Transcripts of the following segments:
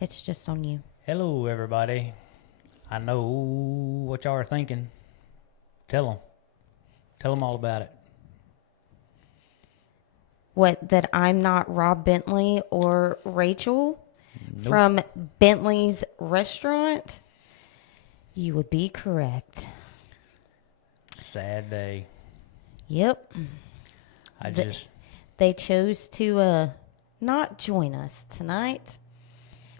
It's just on you. Hello, everybody. I know what y'all are thinking. Tell them. Tell them all about it. What, that I'm not Rob Bentley or Rachel Nope. from Bentleys Restaurant? You would be correct. Sad day. Yep. They chose to not join us tonight.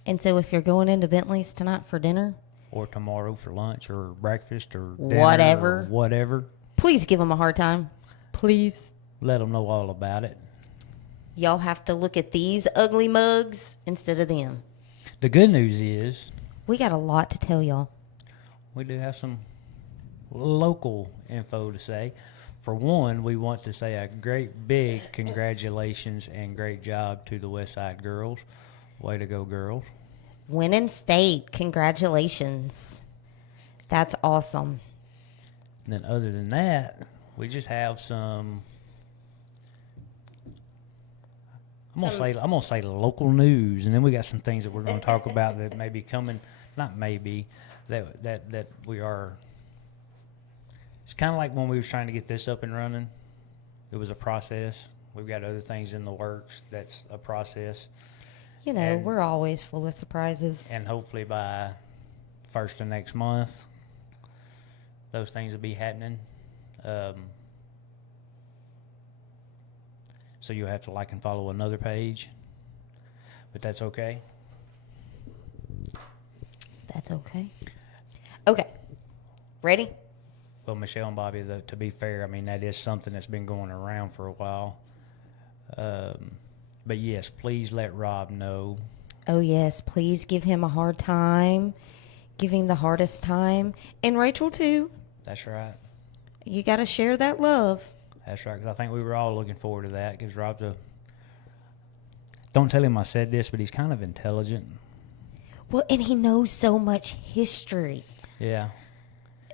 And so if you're going into Bentley's tonight for dinner, or tomorrow for lunch or breakfast or dinner whatever. or whatever, please give them a hard time. Please. let them know all about it. Y'all have to look at these ugly mugs instead of them. The good news is We got a lot to tell y'all. we do have some local info to say. For one, we want to say a great big congratulations and great job to the West Side girls. Way to go, girls. Winning state. Congratulations. That's awesome. And then other than that, we just have some I'm gonna say local news, and then we got some things that we're gonna talk about that may be coming, not maybe, that we are. It's kind of like when we was trying to get this up and running. It was a process. We've got other things in the works. That's a process. You know, we're always full of surprises. And hopefully by first of next month, those things will be happening. So you'll have to like and follow another page, but that's okay. That's okay. Okay. Ready? Well, Michelle and Bobby, to be fair, I mean, that is something that's been going around for a while. But yes, please let Rob know. Oh, yes. Please give him a hard time. Give him the hardest time. And Rachel, too. That's right. You got to share that love. That's right, because I think we were all looking forward to that, because Rob's don't tell him I said this, but he's kind of intelligent. Well, and he knows so much history. Yeah.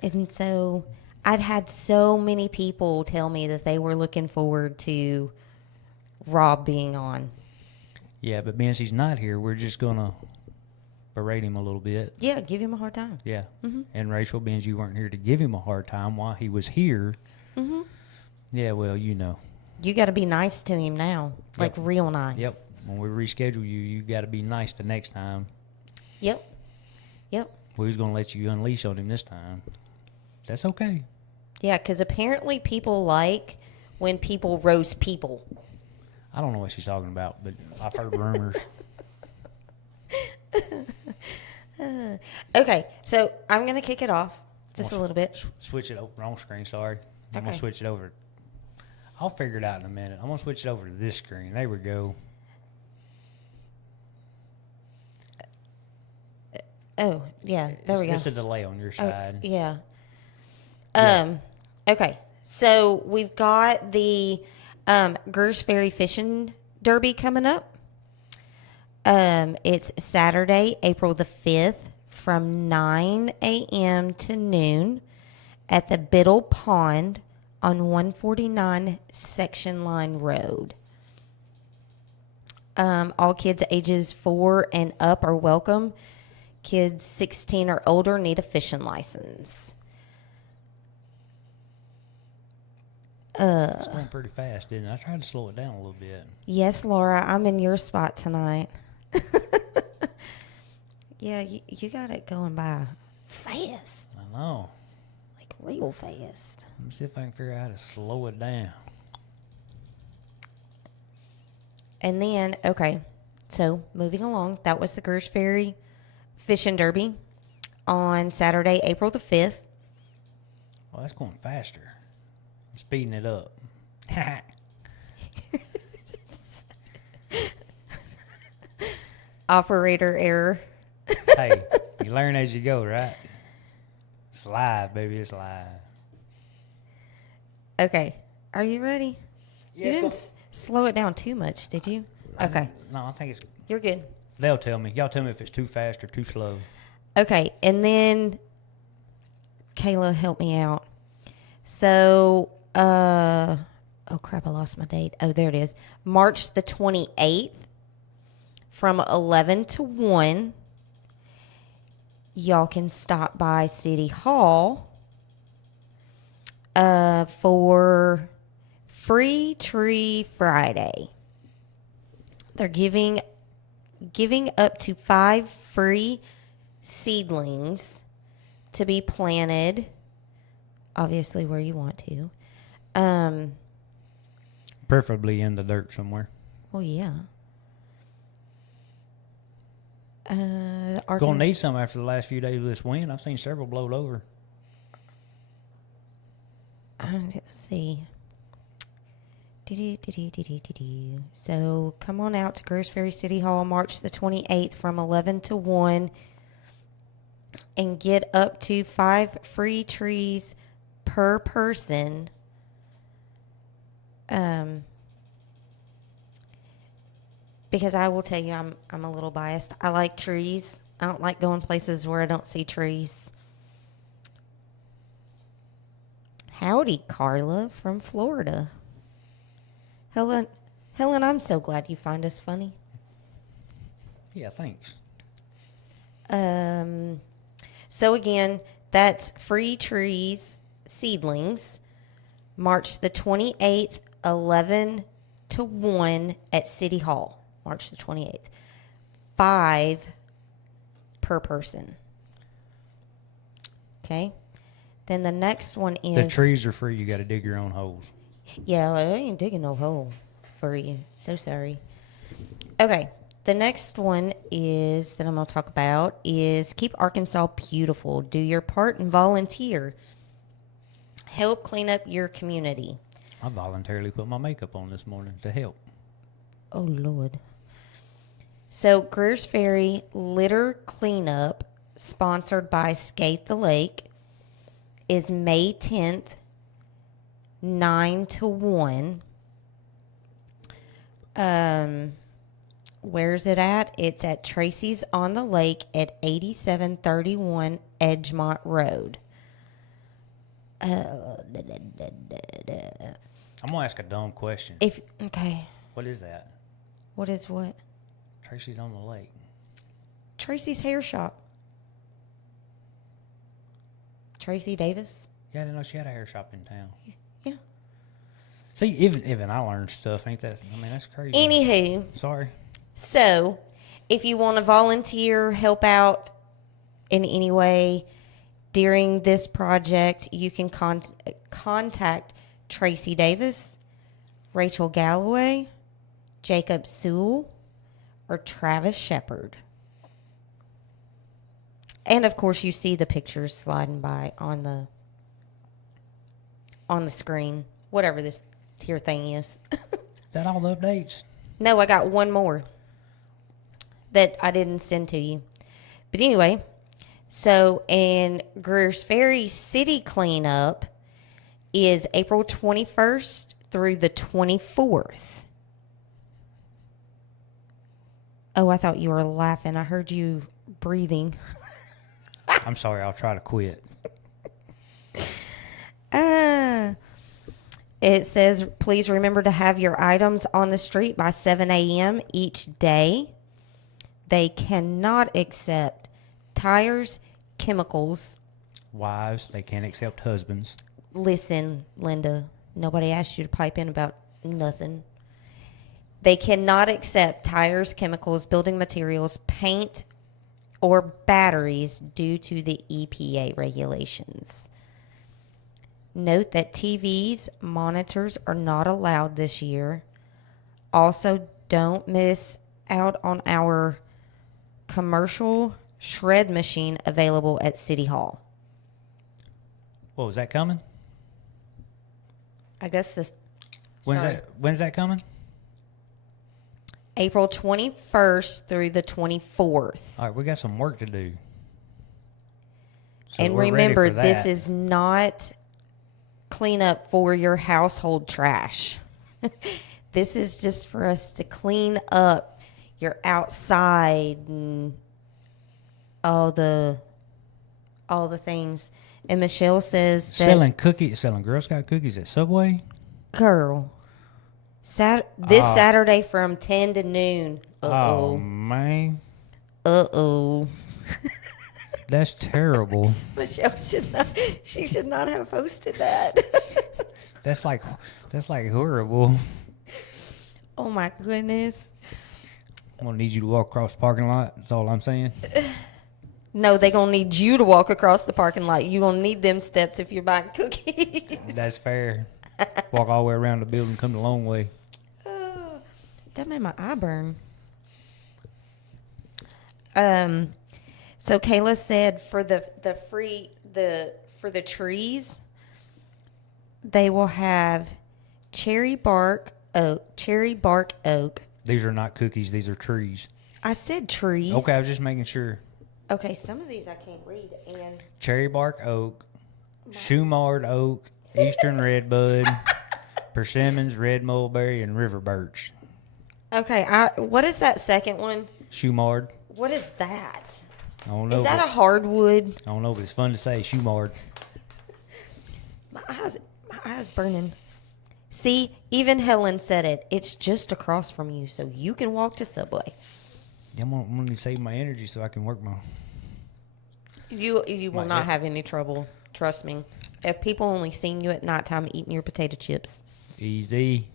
And so I'd had so many people tell me that they were looking forward to Rob being on. Yeah, but being he's not here, we're just going to berate him a little bit. Yeah, give him a hard time. Yeah. Mm-hmm. And Rachel, being you weren't here to give him a hard time while he was here. Mm-hmm. Yeah, well, you know. You got to be nice to him now. Yep. Like real nice. Yep. When we reschedule you, you got to be nice the next time. Yep. Yep. We was going to let you unleash on him this time. That's okay. Yeah, because apparently people like when people roast people. I don't know what she's talking about, but I've heard rumors. Okay, so I'm going to kick it off just a little bit. Switch it over. Wrong screen, sorry. I'm going Okay. to switch it over. I'll figure it out in a minute. I'm going to switch it over to this screen. There we go. Oh, yeah, there we go. It's a delay on your side. Yeah. Yeah. Okay, so we've got the Gers Ferry Fishing Derby coming up. It's Saturday, April the 5th from 9 a.m. to noon at the Biddle Pond on 149 Section Line Road. All kids ages 4 and up are welcome. Kids 16 or older need a fishing license. It's going pretty fast, didn't it? I tried to slow it down a little bit. Yes, Laura, I'm in your spot tonight. Yeah, you got it going by fast. I know. Like real fast. Let me see if I can figure out how to slow it down. And then, okay, so moving along, that was the Gers Ferry Fishing Derby on Saturday, April the 5th. Well, that's going faster. I'm speeding it up. Operator error. Hey, you learn as you go, right? It's live, baby. It's live. Okay, are you ready? Yeah, You didn't slow it down too much, did you? Okay, No, I think it's. you're good. They'll tell me. Y'all tell me if it's too fast or too slow. Okay, and then Kayla, help me out. So, oh crap, I lost my date. Oh, there it is. March the 28th from 11 to 1. Y'all can stop by City Hall for Free Tree Friday. They're giving up to 5 free seedlings to be planted, obviously where you want to. Preferably in the dirt somewhere. Well, yeah. Gonna need some after the last few days of this wind. I've seen several blowed over. Let's see. So come on out to Greers Ferry City Hall March the 28th from 11 to 1 and get up to 5 free trees per person. Because I will tell you, I'm a little biased. I like trees. I don't like going places where I don't see trees. Howdy, Carla from Florida. Helen, I'm so glad you find us funny. Yeah, thanks. So again, that's free trees, seedlings, March the 28th, 11 to 1 at City Hall. March the 28th. 5 per person. Okay. Then the next one is... The trees are free. You got to dig your own holes. Yeah, I ain't digging no hole for you. So sorry. Okay. The next one is that I'm going to talk about is Keep Arkansas Beautiful. Do your part and volunteer. Help clean up your community. I voluntarily put my makeup on this morning to help. Oh, Lord. So, Greers Ferry Litter Cleanup, sponsored by Skate the Lake, is May 10th, 9 to 1. Where's it at? It's at Tracy's on the Lake at 8731 Edgemont Road. I'm going to ask a dumb question. Okay. What is that? What is what? Tracy's on the Lake. Tracy's hair shop. Tracy Davis? Yeah, I didn't know she had a hair shop in town. Yeah. See, even I learned stuff. Ain't that? I mean, that's crazy. Anywho. Sorry. So, if you want to volunteer, help out in any way during this project, you can contact Tracy Davis, Rachel Galloway, Jacob Sewell, or Travis Shepard. And of course, you see the pictures sliding by on the screen, whatever this here thing is. Is that all the updates? No, I got one more that I didn't send to you. But anyway, so in Greers Ferry City Cleanup is April 21st through the 24th. Oh, I thought you were laughing. I heard you breathing. I'm sorry. I'll try to quit. It says, please remember to have your items on the street by 7 a.m. each day. They cannot accept tires, chemicals. Wives, they can't accept husbands. Listen, Linda, nobody asked you to pipe in about nothing. They cannot accept tires, chemicals, building materials, paint, or batteries due to the EPA regulations. Note that TVs, monitors are not allowed this year. Also, don't miss out on our commercial shred machine available at City Hall. Whoa, is that coming? I guess this... When's that coming? April 21st through the 24th. All right, we got some work to do. So and we're remember, ready for this that. is not cleanup for your household trash. This is just for us to clean up your outside and all the things. And Michelle says that selling Girl Scout cookies at Subway. girl, Saturday from 10 to noon, Oh, man. Uh-oh. That's terrible. Michelle she should not have posted that. That's like horrible. Oh my goodness. I'm gonna need you to walk across the parking lot. That's all I'm saying. No, they gonna need you to walk across the parking lot. You gonna need them steps if you're buying cookies. That's fair. Walk all the way around the building, come the long way. That made my eye burn. So Kayla said for the trees, they will have cherry bark oak. These are not cookies. These are trees. I said trees. Okay, I was just making sure. Okay, some of these I can't read. And Cherry bark oak, Shumard oak, eastern redbud, persimmons, red mulberry, and river birch. okay, what is that second one? Shumard. What is that? I don't know. Is that a hardwood? I don't know, but it's fun to say. Shumard. My eyes burning. See, even Helen said it. It's just across from you, so you can walk to Subway. Yeah, I'm gonna save my energy so I can work my. You will not have any trouble. Trust me. If people only seen you at nighttime eating your potato chips. Easy.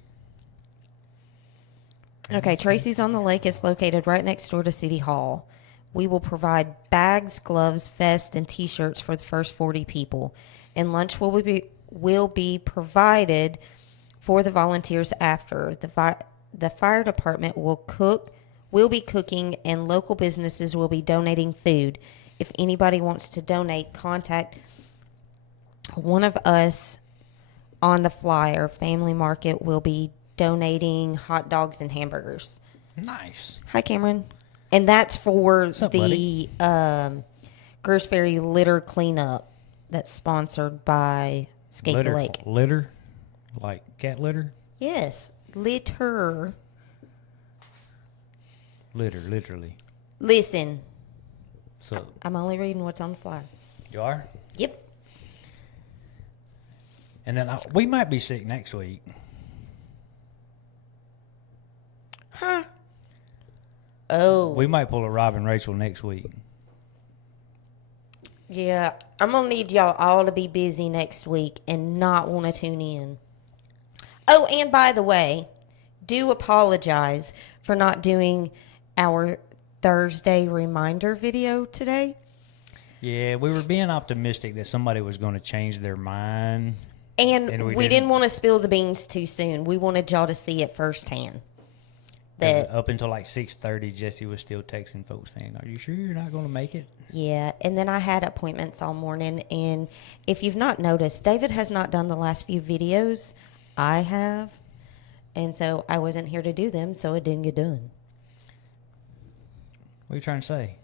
Okay, Tracy's on the Lake is located right next door to City Hall. We will provide bags, gloves, vests, and T-shirts for the first 40 people. And lunch will be provided for the volunteers after. The fire department will be cooking, and local businesses will be donating food. If anybody wants to donate, contact one of us on the flyer. Family Market will be donating hot dogs and hamburgers. Nice. Hi, Cameron. And that's for What's up, the Gross Ferry litter cleanup that's sponsored by Skate the Lake. Litter? Like cat litter? Yes, litter. Litter, literally. Listen, So, I'm only reading what's on the flyer. you are? Yep. And then we might be sick next week. Huh? Oh. We might pull a Rob and Rachel next week. Yeah, I'm going to need y'all all to be busy next week and not want to tune in. Oh, and by the way, do apologize for not doing our Thursday reminder video today. Yeah, we were being optimistic that somebody was going to change their mind. And we didn't want to spill the beans too soon. We wanted y'all to see it firsthand. That Up until like 6:30, Jesse was still texting folks saying, "Are you sure you're not going to make it?" Yeah, and then I had appointments all morning, and if you've not noticed, David has not done the last few videos. I have, and so I wasn't here to do them, so it didn't get done. What are you trying to say?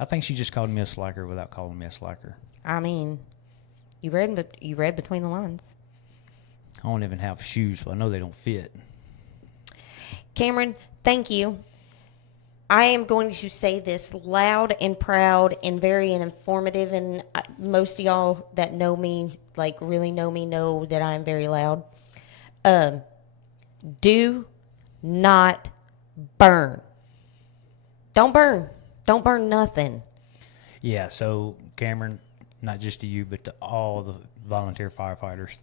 I think she just called me a slacker without calling me a slacker. I mean, you read between the lines. I don't even have shoes, so I know they don't fit. Cameron, thank you. I am going to say this loud and proud and very informative, and most of y'all that know me, like really know me, know that I am very loud. Do not burn. Don't burn. Don't burn nothing. Yeah, so Cameron, not just to you, but to all the volunteer firefighters.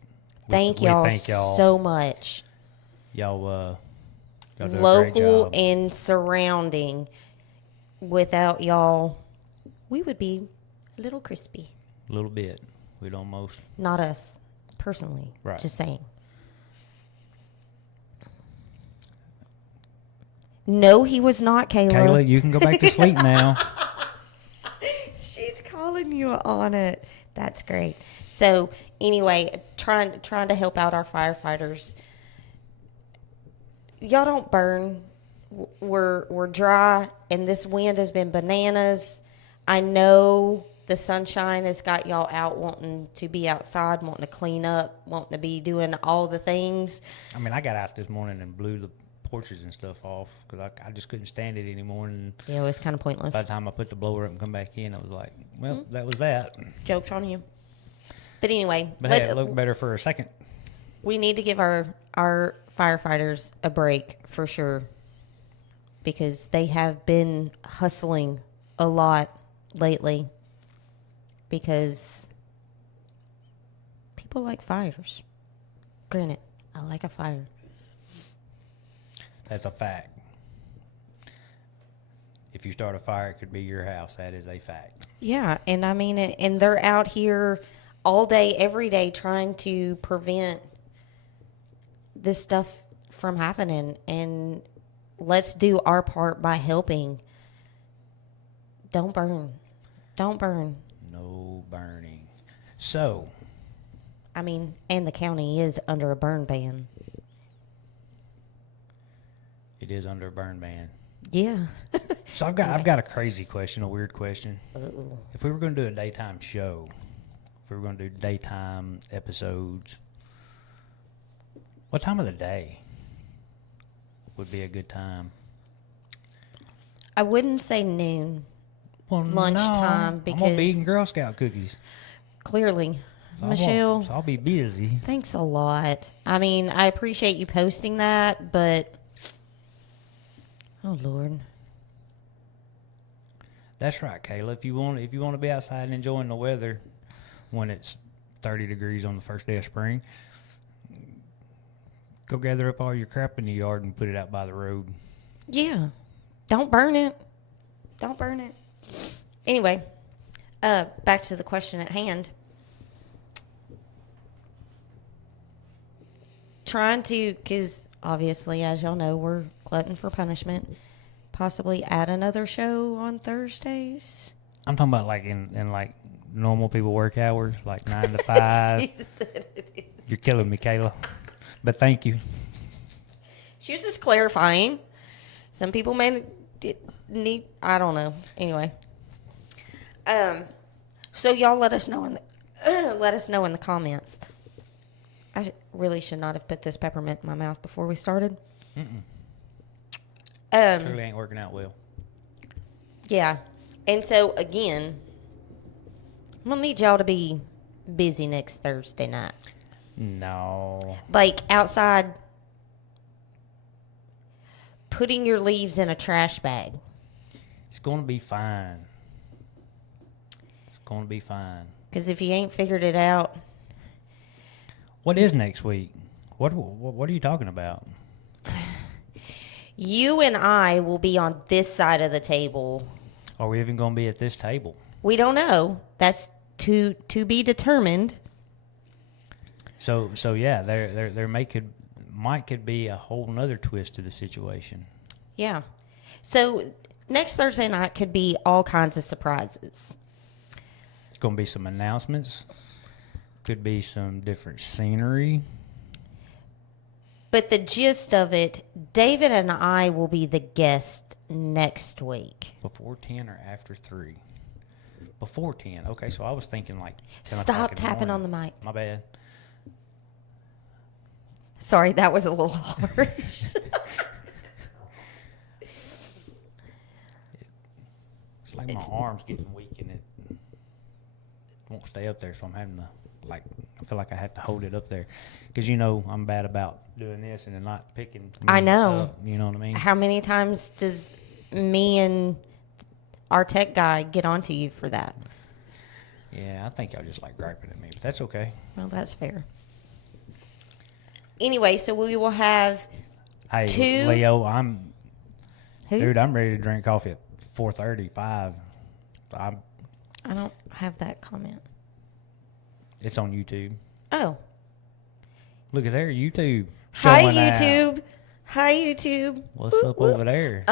Thank y'all so much. Y'all do a great Local job. and surrounding. Without y'all, we would be a little crispy. A little bit. We'd almost. Not us, personally. Right. Just saying. No, he was not, Kayla. Kayla, you can go back to sleep now. She's calling you on it. That's great. So anyway, trying to help out our firefighters. Y'all don't burn. We're dry, and this wind has been bananas. I know the sunshine has got y'all out wanting to be outside, wanting to clean up, wanting to be doing all the things. I mean, I got out this morning and blew the porches and stuff off because I just couldn't stand it anymore. And Yeah, it was kind of pointless. by the time I put the blower up and come back in, I was like, well, that was that. Joke's on you. But anyway, But hey, it looked better for a second. we need to give our firefighters a break for sure. because they have been hustling a lot lately because people like fires. Granted, I like a fire. That's a fact. If you start a fire, it could be your house. That is a fact. Yeah, and I mean, and they're out here all day, every day, trying to prevent this stuff from happening. And let's do our part by helping. Don't burn. Don't burn. No burning. So, I mean, and the county is under a burn ban. it is under a burn ban. Yeah. So I've got a crazy question, a weird question. Uh-oh. If we were going to do a daytime show, if we were going to do daytime episodes, what time of the day would be a good time? I wouldn't say noon. Well, Lunchtime, no, I'm gonna be because- eating Girl Scout cookies. Clearly. So Michelle, I'll be busy. thanks a lot. I mean, I appreciate you posting that, but oh Lord. That's right, Kayla. If you want to be outside and enjoying the weather when it's 30 degrees on the first day of spring, go gather up all your crap in the yard and put it out by the road. Yeah. Don't burn it. Don't burn it. Anyway, back to the question at hand. Trying to, because obviously, as y'all know, we're glutton for punishment. Possibly add another show on Thursdays. I'm talking about like in like normal people work hours, like 9 to 5. She said it is. You're killing me, Kayla. But thank you. She was just clarifying. Some people may need, I don't know. Anyway. So y'all let us know in the comments. Really should not have put this peppermint in my mouth before we started. Clearly ain't working out well. Yeah. And so again, I'm gonna need y'all to be busy next Thursday night. No. Like outside putting your leaves in a trash bag. It's going to be fine. It's going to be fine. Because if you ain't figured it out. What is next week? What are you talking about? You and I will be on this side of the table. Are we even going to be at this table? We don't know. That's to be determined. So yeah, there could be a whole nother twist to the situation. Yeah. So next Thursday night could be all kinds of surprises. It's going to be some announcements. Could be some different scenery. But the gist of it, David and I will be the guest next week. Before 10 or after 3? Before 10. Okay, so I was thinking like 10 o'clock Stop in the tapping on morning. the mic. My bad. Sorry, that was a little harsh. It's like my arm's getting weak and it won't stay up there, so I'm having to, like, I feel like I have to hold it up there. Because, you know, I'm bad about doing this and then not picking me I know. up, you know what I mean? How many times does me and our tech guy get onto you for that? Yeah, I think y'all just like griping at me, but that's okay. Well, that's fair. Anyway, so we will have Hey, two. Leo, Who? dude, I'm ready to drink coffee at 4:35. I don't have that comment. It's on YouTube. Oh. Look at there, YouTube. Hi, showing out. YouTube. Hi, YouTube. What's up over there?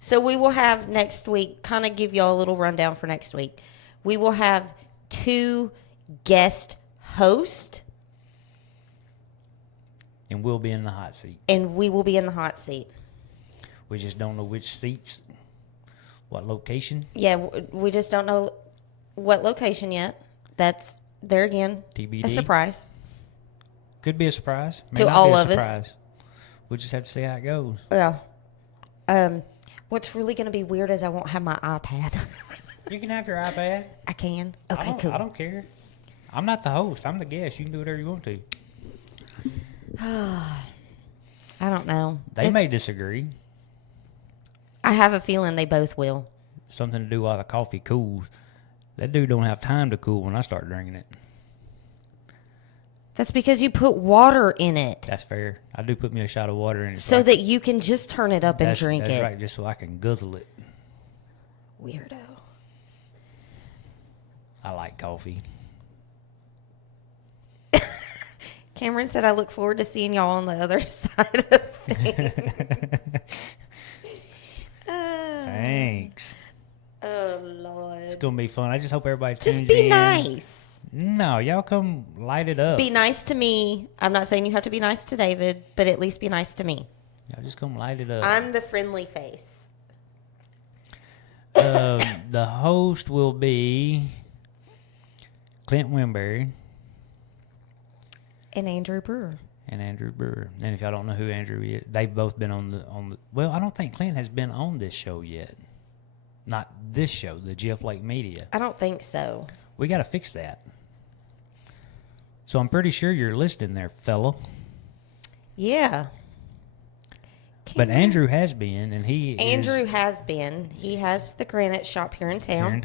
So we will have next week, kind of give y'all a little rundown for next week. We will have 2 guest hosts, And we'll be in the hot seat. and we will be in the hot seat. We just don't know which seats, what location. Yeah, we just don't know what location yet. That's, there again, TBD. a surprise. Could be a surprise. May To not all be a of us. surprise. We'll just have to see how it goes. Yeah. What's really going to be weird is I won't have my iPad. You can have your iPad. I can. Okay, cool. I don't care. I'm not the host. I'm the guest. You can do whatever you want to. I don't know. They may disagree. I have a feeling they both will. Something to do while the coffee cools. That dude don't have time to cool when I start drinking it. That's because you put water in it. That's fair. I do put me a shot of water in it. So that you can just turn it up and drink it. That's right, just so I can guzzle it. Weirdo. I like coffee. Cameron said, I look forward to seeing y'all on the other side of things. Thanks. Oh, Lord. It's going to be fun. I just hope everybody tunes in. Just be nice. No, y'all come light it up. Be nice to me. I'm not saying you have to be nice to David, but at least be nice to me. Y'all just come light it up. I'm the friendly face. The host will be Clint Wimberry. And Andrew Brewer. And Andrew Brewer. And if y'all don't know who Andrew is, they've both been on the. Well, I don't think Clint has been on this show yet. Not this show, the Jeff Lake Media. I don't think so. We got to fix that. So I'm pretty sure you're listening there, fella. Yeah. But Andrew has been, and Andrew has been. He has the granite shop here in town. Here in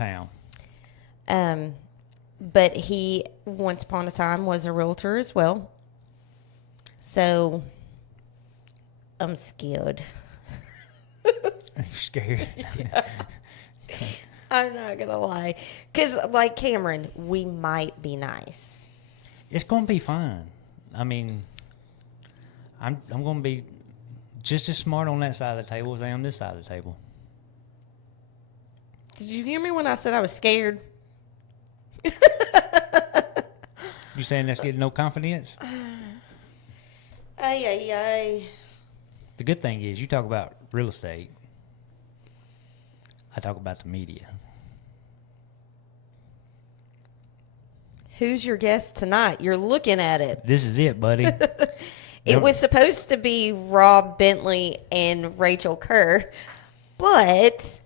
town. But he, once upon a time, was a realtor as well. So, I'm scared. You're scared. Yeah. I'm not going to lie. Because, like Cameron, we might be nice. It's going to be fine. I mean, I'm going to be just as smart on that side of the table as I am this side of the table. Did you hear me when I said I was scared? You saying that's getting no confidence? Ay. The good thing is you talk about real estate. I talk about the media. Who's your guest tonight? You're looking at it. This is it, buddy. It was supposed to be Rob Bentley and Rachel Kerr, but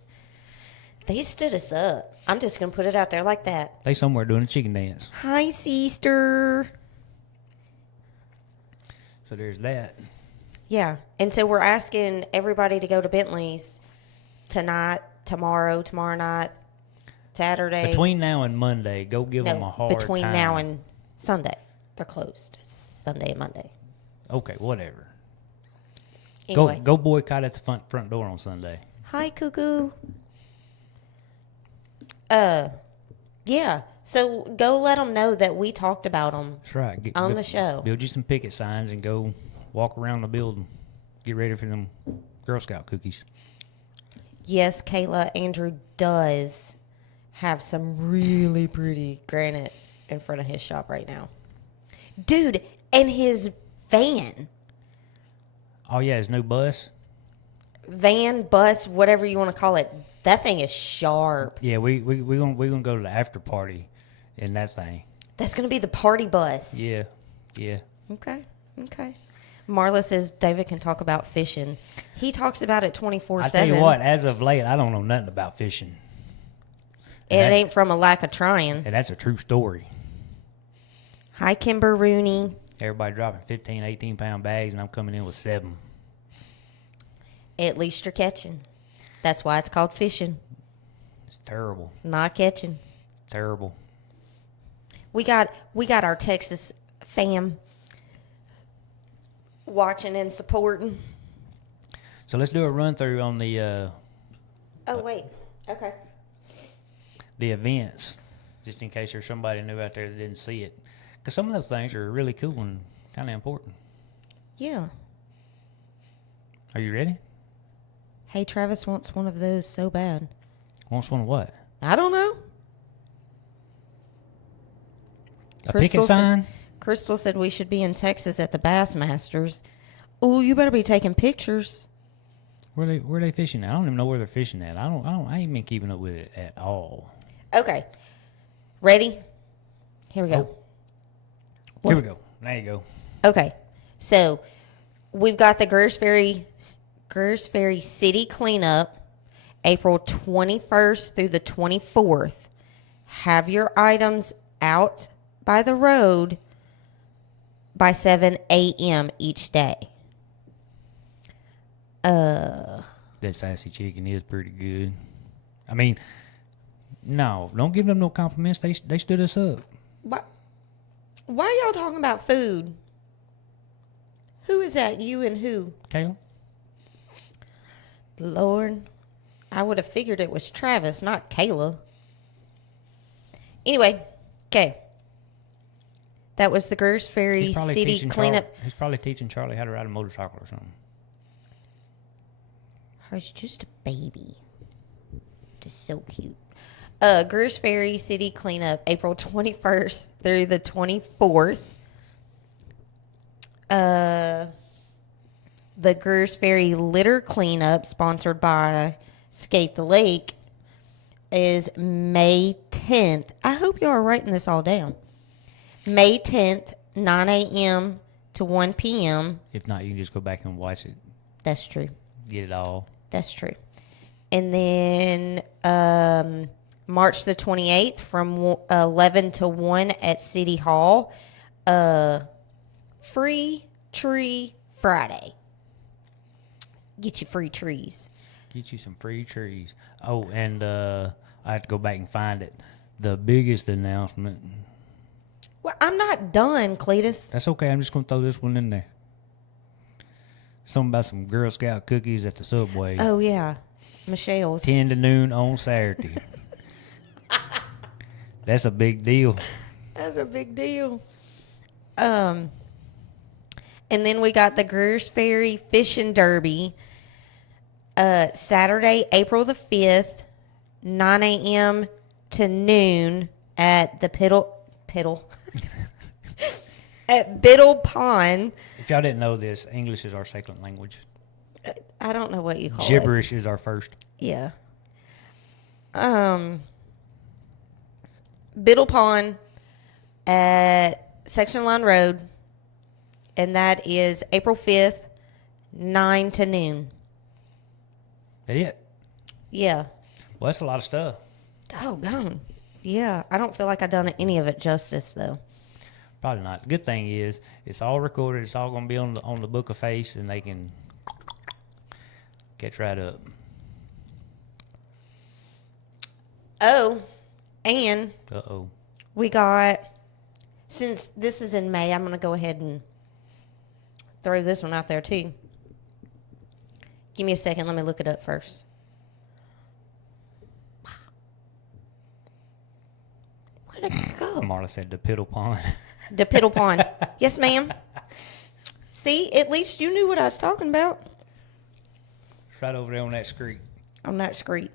they stood us up. I'm just going to put it out there like that. They somewhere doing a chicken dance. Hi, sister. So there's that. Yeah. And so we're asking everybody to go to Bentleys tonight, tomorrow night, Saturday. Between now and Monday, go give them a hard time. Between now and Sunday. They're closed. Sunday and Monday. Okay, whatever. Anyway. Go boycott at the front door on Sunday. Hi, cuckoo. Yeah. So go let them know that we talked about them That's right. on the show. Build you some picket signs and go walk around the building. Get ready for them Girl Scout cookies. Yes, Kayla, Andrew does have some really pretty granite in front of his shop right now. Dude, and his van. Oh, yeah, his new bus. Van, bus, whatever you want to call it. That thing is sharp. Yeah, we gonna go to the after party in that thing. That's going to be the party bus. Yeah. Okay. Marla says David can talk about fishing. He talks about it 24/7. I tell you what, as of late, I don't know nothing about fishing. It ain't from a lack of trying. And that's a true story. Hi, Kimber Rooney. Everybody dropping 15, 18-pound bags, and I'm coming in with 7. At least you're catching. That's why it's called fishing. It's terrible. Not catching. Terrible. We got our Texas fam watching and supporting. So let's do a run through on the Oh wait. Okay. the events, just in case there's somebody new out there that didn't see it, because some of those things are really cool and kind of important. Yeah. Are you ready? Hey, Travis wants one of those so bad. Wants one of what? I don't know. A picket sign? Crystal said we should be in Texas at the Bassmasters. Oh, you better be taking pictures. Where they fishing at? I don't even know where they're fishing at. I ain't been keeping up with it at all. Okay. Ready? Here we go. Oh. Here we go. There you go. Okay. So, we've got the Greers Ferry City Cleanup, April 21st through the 24th. Have your items out by the road by 7 a.m. each day. That sassy chicken is pretty good. I mean, no, don't give them no compliments. They stood us up. Why y'all talking about food? Who is that? You and who? Kayla? Lord, I would have figured it was Travis, not Kayla. Anyway, okay. That was the Gers Ferry City cleanup. He's probably teaching Charlie how to ride a motorcycle or something. He's just a baby. Just so cute. Gers Ferry City cleanup, April 21st through the 24th. The Gers Ferry litter cleanup, sponsored by Skate the Lake, is May 10th. I hope you are writing this all down. May 10th, 9 a.m. to 1 p.m. If not, you can just go back and watch it. That's true. Get it all. That's true. And then March the 28th from 11 to 1 at City Hall. Free Tree Friday. Get you free trees. Get you some free trees. Oh, and I have to go back and find it. The biggest announcement. Well, I'm not done, Cletus. That's okay. I'm just going to throw this one in there. Something about some Girl Scout cookies at the Subway. Oh, yeah. Michelle's. 10 to noon on Saturday. That's a big deal. That's a big deal. And then we got the Gers Ferry Fishing Derby. Saturday, April the 5th, 9 a.m. to noon at the at Biddle Pond. If y'all didn't know this, English is our second language. I don't know what you call Gibberish is our first. Yeah. Biddle Pond at Section Line Road, and that is April 5th, 9 to noon. That it? Yeah. Well, that's a lot of stuff. Oh, gone. Yeah, I don't feel like I've done any of it justice, though. Probably not. The good thing is it's all recorded. It's all going to be on the Book of Face, and they can catch right up. Oh, and Uh-oh. we got, since this is in May, I'm going to go ahead and throw this one out there, too. Give me a second. Let me look it up first. Where'd it go? Marla said the Piddle Pond. The Piddle Pond. Yes, ma'am. See, at least you knew what I was talking about. It's right over there on that street. On that street.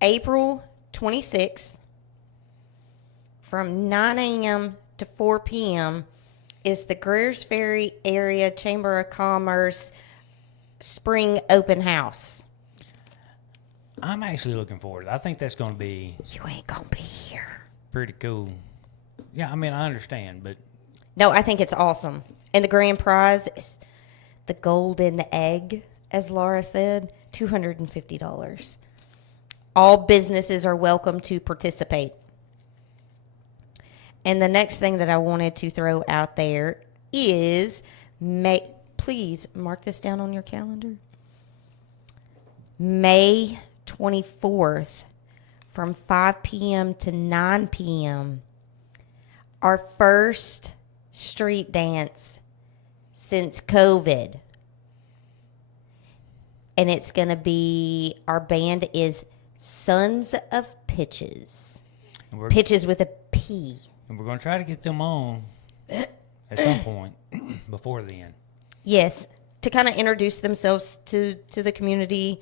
April 26th from 9 a.m. to 4 p.m. is the Gers Ferry Area Chamber of Commerce Spring Open House. I'm actually looking forward to it. I think that's going to be You ain't gonna be here. pretty cool. Yeah, I mean, I understand, but No, I think it's awesome. And the grand prize is the golden egg, as Laura said, $250. All businesses are welcome to participate. And the next thing that I wanted to throw out there is, please mark this down on your calendar. May 24th from 5 p.m. to 9 p.m. Our first street dance since COVID. And it's going to be, our band is Sons of Pitches. Pitches with a P. And we're going to try to get them on at some point before then. Yes, to kind of introduce themselves to the community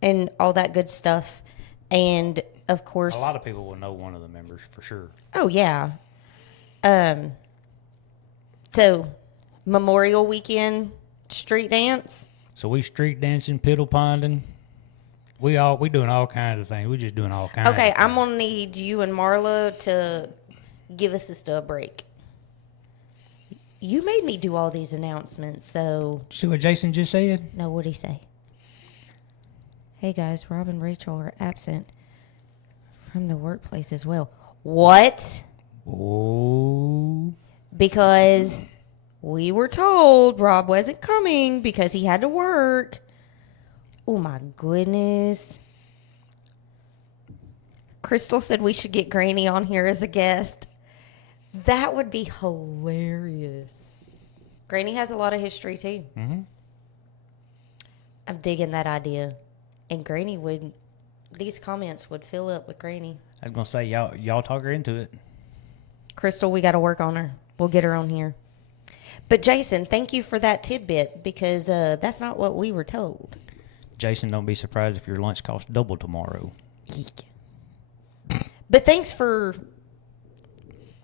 and all that good stuff. And, of course... A lot of people will know one of the members for sure. Oh, yeah. So, Memorial Weekend street dance. So we street dancing, piddle ponding. We doing all kinds of things. We're just doing all kinds. Okay, of I'm going to need you and Marla to give us a break. You made me do all these announcements, so... See what Jason just said? No, what'd he say? Hey, guys, Rob and Rachel are absent from the workplace as well. What? Oh. Because we were told Rob wasn't coming because he had to work. Oh, my goodness. Crystal said we should get Granny on here as a guest. That would be hilarious. Granny has a lot of history, too. Mm-hmm. I'm digging that idea. And Granny would... These comments would fill up with Granny. I was going to say, y'all talk her into it. Crystal, we got to work on her. We'll get her on here. But, Jason, thank you for that tidbit because that's not what we were told. Jason, don't be surprised if your lunch costs double tomorrow. But thanks for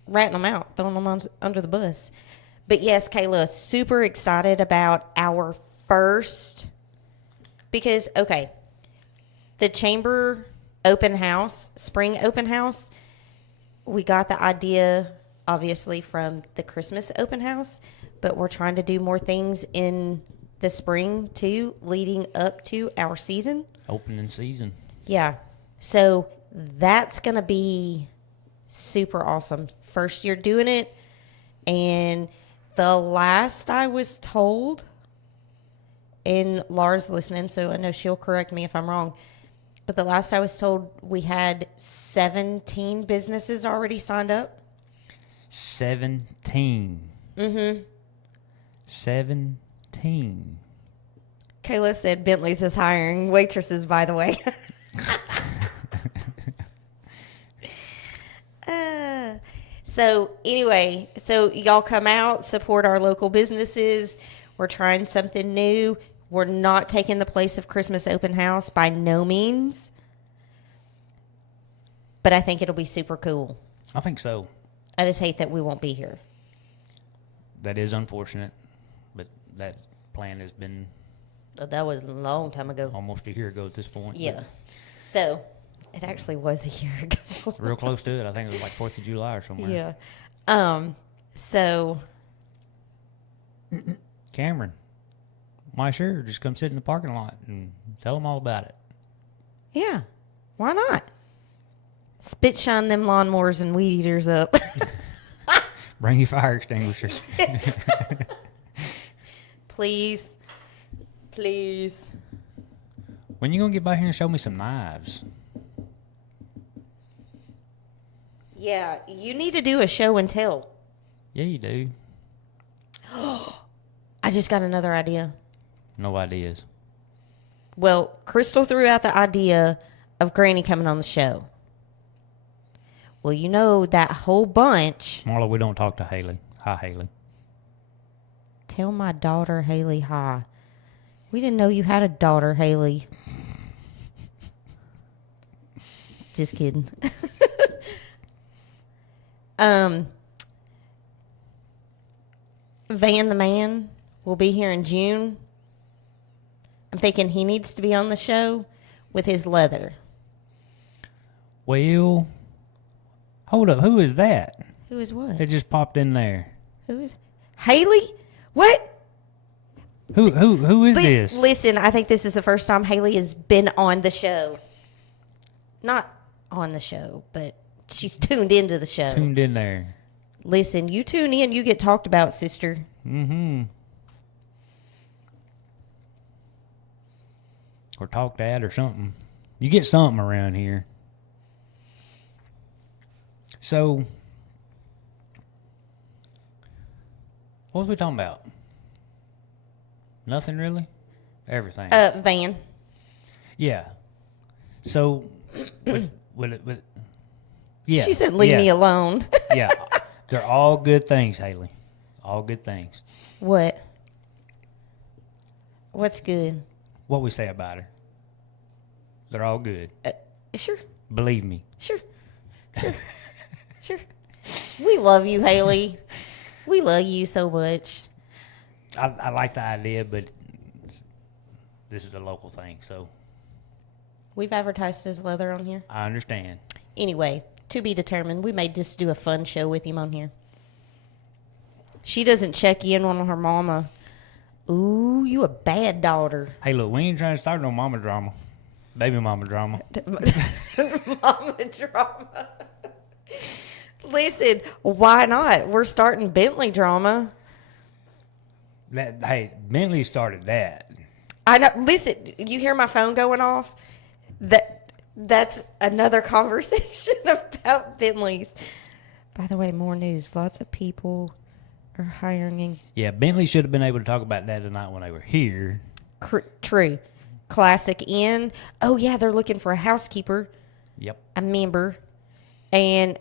ratting them out, throwing them under the bus. But yes, Kayla, super excited about our first, because, okay, the chamber open house, spring open house, we got the idea, obviously, from the Christmas open house, but we're trying to do more things in the spring, too, leading up to our season. Opening season. Yeah. So that's going to be super awesome. First year doing it. And the last I was told, and Laura's listening, so I know she'll correct me if I'm wrong, but the last I was told, we had 17 businesses already signed up. 17. Mm-hmm. 17. Kayla said Bentleys is hiring waitresses, by the way. So anyway, so y'all come out, support our local businesses. We're trying something new. We're not taking the place of Christmas open house by no means. But I think it'll be super cool. I think so. I just hate that we won't be here. That is unfortunate, but that plan has been That was a long time ago. almost a year ago at this point. Yeah. So it actually was a year ago. Real close to it. I think it was like 4th of July or somewhere. Yeah. So Cameron, why sure, just come sit in the parking lot and tell them all about it. yeah, why not? Spit shine them lawnmowers and weed eaters up. Bring your fire extinguisher. Please. Please. When you gonna get by here and show me some knives? Yeah, you need to do a show and tell. Yeah, you do. I just got another idea. No ideas. Well, Crystal threw out the idea of Granny coming on the show. Well, you know that whole bunch. Marla, we don't talk to Haley. Hi, Haley. Tell my daughter Haley hi. We didn't know you had a daughter, Haley. Just kidding. Van the Man will be here in June. I'm thinking he needs to be on the show with his leather. Well, hold up. Who is that? Who is what? It just popped in there. Who is Haley? What? Who is this? Listen, I think this is the first time Haley has been on the show. Not on the show, but she's tuned into the show. Tuned in there. Listen, you tune in, you get talked about, sister. Mm-hmm. Or talked at or something. You get something around here. So, what was we talking about? Nothing really? Everything. Van. Yeah. So, yeah. She said, leave me alone. Yeah. They're all good things, Haley. All good things. What? What's good? What we say about her. They're all good. Sure. Believe me. Sure. Sure. We love you, Haley. We love you so much. I like the idea, but this is a local thing, so. We've advertised his leather on here. I understand. Anyway, to be determined. We may just do a fun show with him on here. She doesn't check in on her mama. Ooh, you a bad daughter. Hey, look, we ain't trying to start no mama drama. Baby mama drama. Mama drama. Listen, why not? We're starting Bentley drama. Hey, Bentley started that. I know. Listen, you hear my phone going off? That's another conversation about Bentleys. By the way, more news. Lots of people are hiring. Yeah, Bentley should have been able to talk about that tonight when they were here. True. Classic Inn. Oh, yeah, they're looking for a housekeeper. Yep. A member. And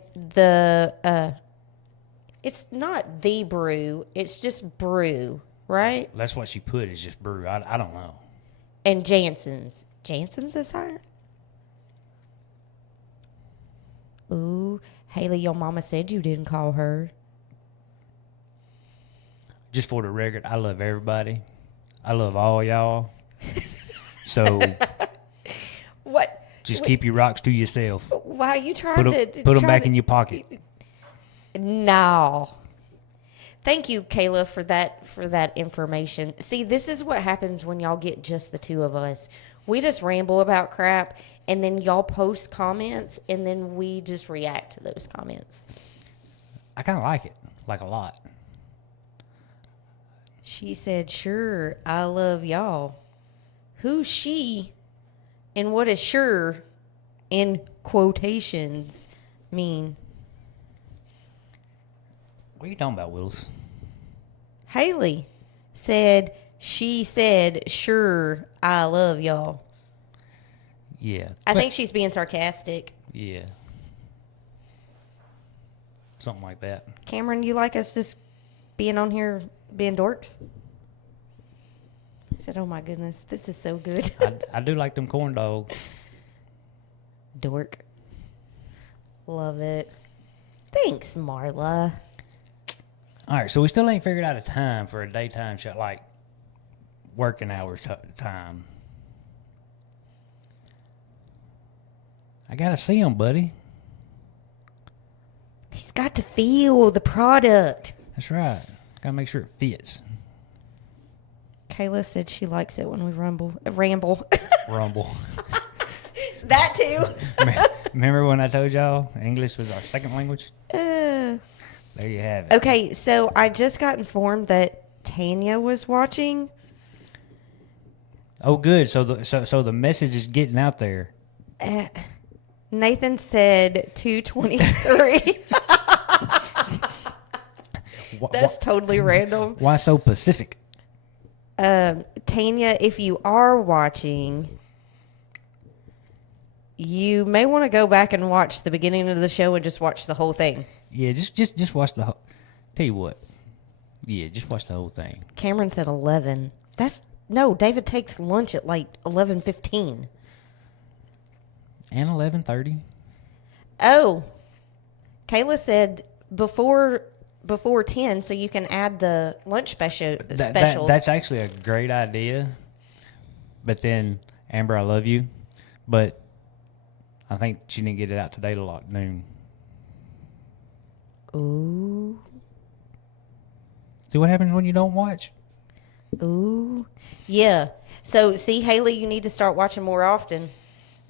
it's not the brew. It's just brew, right? That's what she put, is just brew. I don't know. And Jansen's. Jansen's is hiring? Ooh, Haley, your mama said you didn't call her. Just for the record, I love everybody. I love all y'all. So What? just keep your rocks to yourself. Why are you trying to Put them back in your pocket. No. Thank you, Kayla, for that information. See, this is what happens when y'all get just the two of us. We just ramble about crap, and then y'all post comments, and then we just react to those comments. I kind of like it, like a lot. She said, sure, I love y'all. Who's she, and what does sure, in quotations, mean? What are you talking about, Willis? Haley said, she said, sure, I love y'all. Yeah. I think she's being sarcastic. Yeah. Something like that. Cameron, you like us just being on here being dorks? I said, oh my goodness, this is so good. I do like them corn dogs. Dork. Love it. Thanks, Marla. All right, so we still ain't figured out a time for a daytime show, like working hours time. I got to see them, buddy. He's got to feel the product. That's right. Got to make sure it fits. Kayla said she likes it when we ramble. Ramble. That too. Remember when I told y'all English was our second language? There you have it. Okay, so I just got informed that Tanya was watching. Oh, good. So the message is getting out there. Nathan said 2:23. That's totally random. Why so Pacific? Tanya, if you are watching, you may want to go back and watch the beginning of the show and just watch the whole thing. Yeah, just watch the whole. Tell you what. Yeah, just watch the whole thing. Cameron said 11. No, David takes lunch at like 11:15. And 11:30. Oh, Kayla said before 10, so you can add the lunch specials. That's actually a great idea. But then, Amber, I love you, but I think she didn't get it out today till like noon. Ooh. See what happens when you don't watch? Ooh. Yeah. So, see, Haley, you need to start watching more often.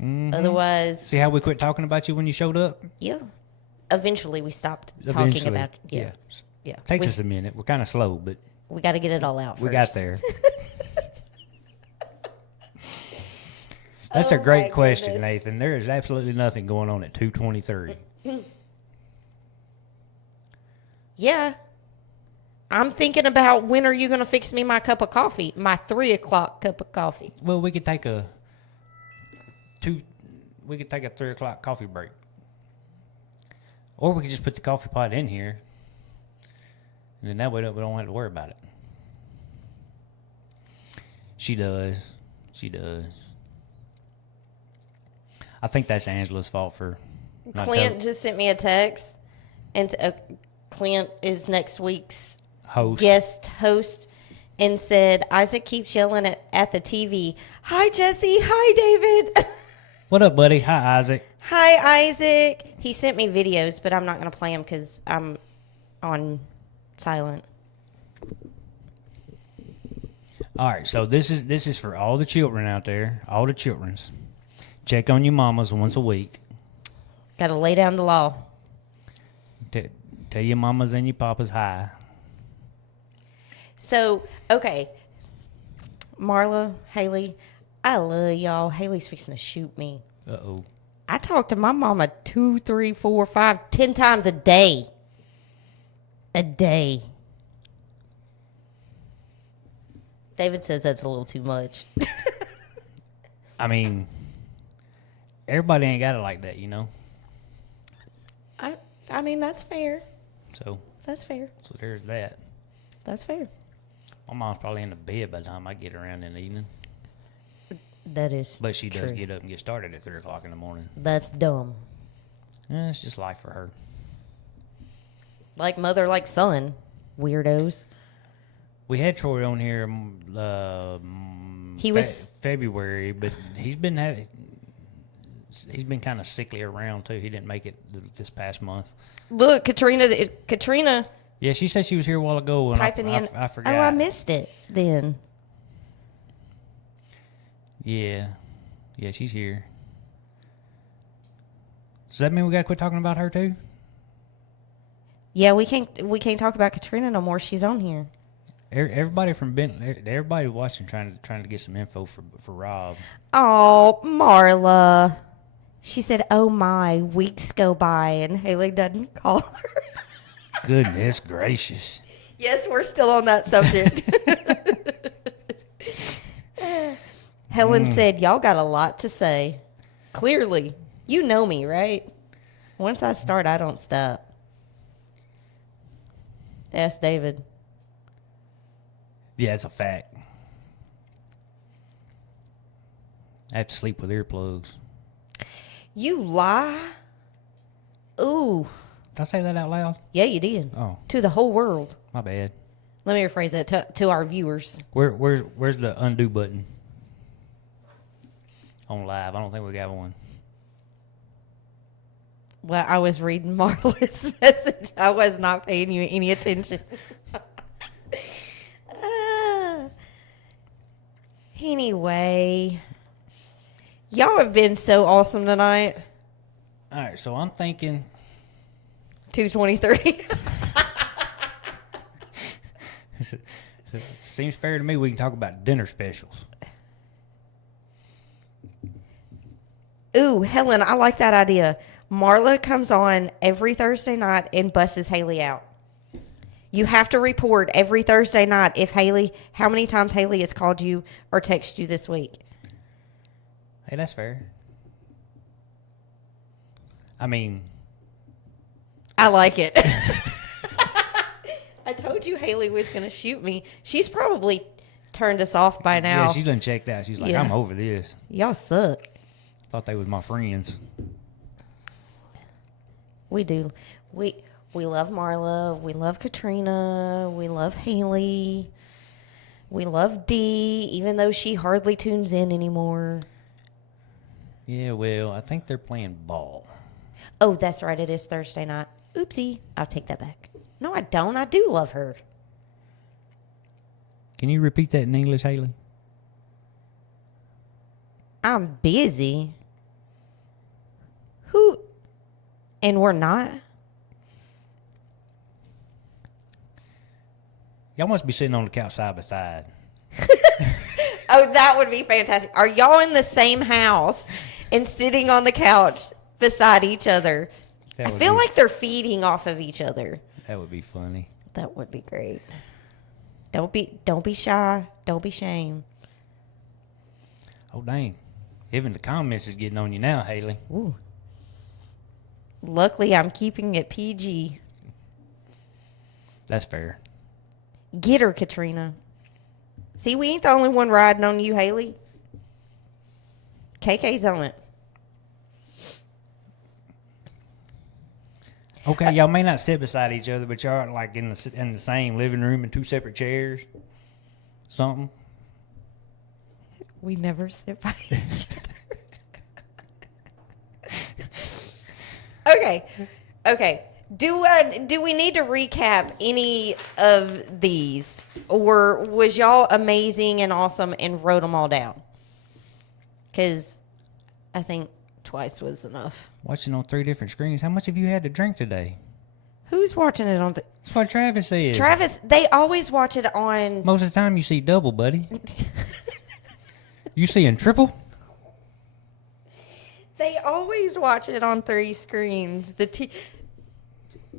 Mm-hmm. Otherwise. See how we quit talking about you when you showed up? Yeah. Eventually, we stopped talking about. Yeah. Takes us a minute. We're kind of slow, but we got to get it all out. We first. got there. That's a great question, goodness. Nathan. There is absolutely nothing going on at 2:23. Yeah. I'm thinking about when are you going to fix me my cup of coffee? My 3 o'clock cup of coffee. Well, we could take a 3 o'clock coffee break. Or we could just put the coffee pot in here. And then that way we don't have to worry about it. She does. I think that's Angela's fault for not Clint just sent me a text. And Clint is next week's guest host. And said, Isaac keeps yelling at the TV. Hi, Jesse. Hi, David. What up, buddy? Hi, Isaac. Hi, Isaac. He sent me videos, but I'm not going to play them because I'm on silent. All right, so this is for all the children out there, all the childrens. Check on your mamas once a week. Got to lay down the law. Tell your mamas and your papas hi. So, okay. Marla, Haley, I love y'all. Haley's fixing to shoot me. Uh-oh. I talk to my mama 2, 3, 4, 5, 10 times a day. A day. David says that's a little too much. I mean, everybody ain't got it like that, you know? I mean, that's fair. So That's fair. there's that. That's fair. My mom's probably in the bed by the time I get around in the evening. That is But she does true. get up and get started at 3 o'clock in the morning. That's dumb. It's just life for her. Like mother, like son. Weirdos. We had Troy on here He was- February, but he's been kind of sickly around too. He didn't make it this past month. Look, Katrina Yeah, she said she was here a while ago, and piping in. I forgot. Oh, I missed it then. Yeah, she's here. Does that mean we gotta quit talking about her too? Yeah, we can't talk about Katrina no more. She's on here. Everybody from Bentley, everybody watching, trying to get some info for Rob. Oh, Marla. She said, "Oh my, weeks go by and Haley doesn't call her." Goodness gracious! Yes, we're still on that subject. Helen said, "Y'all got a lot to say." Clearly, you know me, right? Once I start, I don't stop. Ask David. Yeah, it's a fact. I have to sleep with earplugs. You lie? Ooh. Did I say that out loud? Yeah, you did. Oh, To the whole world. my bad. Let me rephrase that to our viewers. Where's the undo button on live? I don't think we got one. Well, I was reading Marla's message. I was not paying you any attention. Anyway, y'all have been so awesome tonight. All right, so I'm thinking 223. seems fair to me. We can talk about dinner specials. Ooh, Helen, I like that idea. Marla comes on every Thursday night and busses Haley out. You have to report every Thursday night how many times Haley has called you or texted you this week. Hey, that's fair. I mean, I like it. I told you Haley was going to shoot me. She's probably turned us off by now. yeah, she's done checked out. She's like, Yeah. I'm over this. Y'all suck. Thought they was my friends. We do. We love Marla. We love Katrina. We love Haley. We love Dee, even though she hardly tunes in anymore. Yeah, well, I think they're playing ball. Oh, that's right. It is Thursday night. Oopsie. I'll take that back. No, I don't. I do love her. Can you repeat that in English, Haley? I'm busy. Who? And we're not? Y'all must be sitting on the couch side by side. Oh, that would be fantastic. Are y'all in the same house and sitting on the couch beside each other? That I would feel be- like they're feeding off of each other. That would be funny. That would be great. Don't be shy. Don't be ashamed. Oh, dang. Even the comments is getting on you now, Haley. Ooh. Luckily, I'm keeping it PG. That's fair. Get her, Katrina. See, we ain't the only one riding on you, Haley. KK's on it. Okay, y'all may not sit beside each other, but y'all are like in the same living room in 2 separate chairs. Something. We never sit by each other. Okay. Do we need to recap any of these, or was y'all amazing and awesome and wrote them all down? Because I think twice was enough. Watching on 3 different screens. How much have you had to drink today? Who's watching it on the... That's what Travis said. Travis, they always watch it on... Most of the time you see double, buddy. You seeing triple? They always watch it on 3 screens. The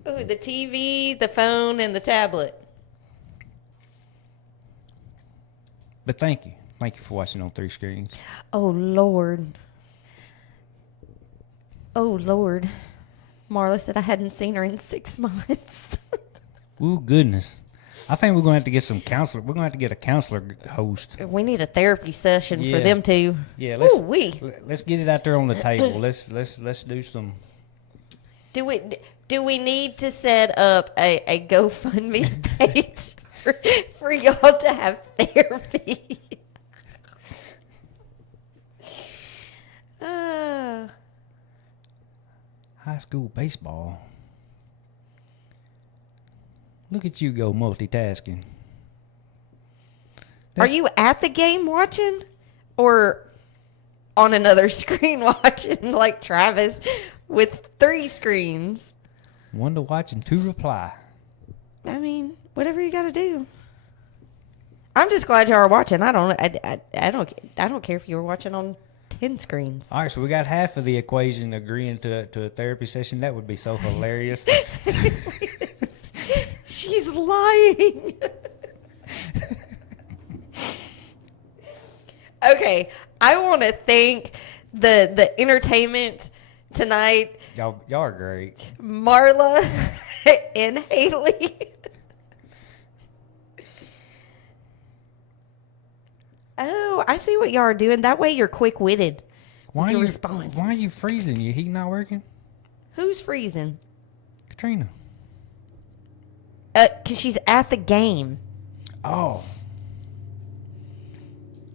TV, the phone, and the tablet. But thank you. Thank you for watching on 3 screens. Oh, Lord. Oh, Lord. Marla said I hadn't seen her in 6 months. Ooh, goodness. I think we're going to have to get some counselor. We're going to have to get a counselor host. We need a therapy session for them too. Yeah, let's get it out there on the table. Let's do some. Do we need to set up a GoFundMe page for y'all to have therapy? High school baseball. Look at you go multitasking. Are you at the game watching or on another screen watching like Travis with 3 screens? 1 to watch and 2 reply. I mean, whatever you got to do. I'm just glad y'all are watching. I don't care if you were watching on 10 screens. All right, so we got half of the equation agreeing to a therapy session. That would be so hilarious. She's lying. Okay, I want to thank the entertainment tonight. Y'all are great. Marla and Haley. Oh, I see what y'all are doing. That way you're quick-witted with your response. Why are you freezing? Your heat not working? Who's freezing? Katrina. 'Cause she's at the game. Oh.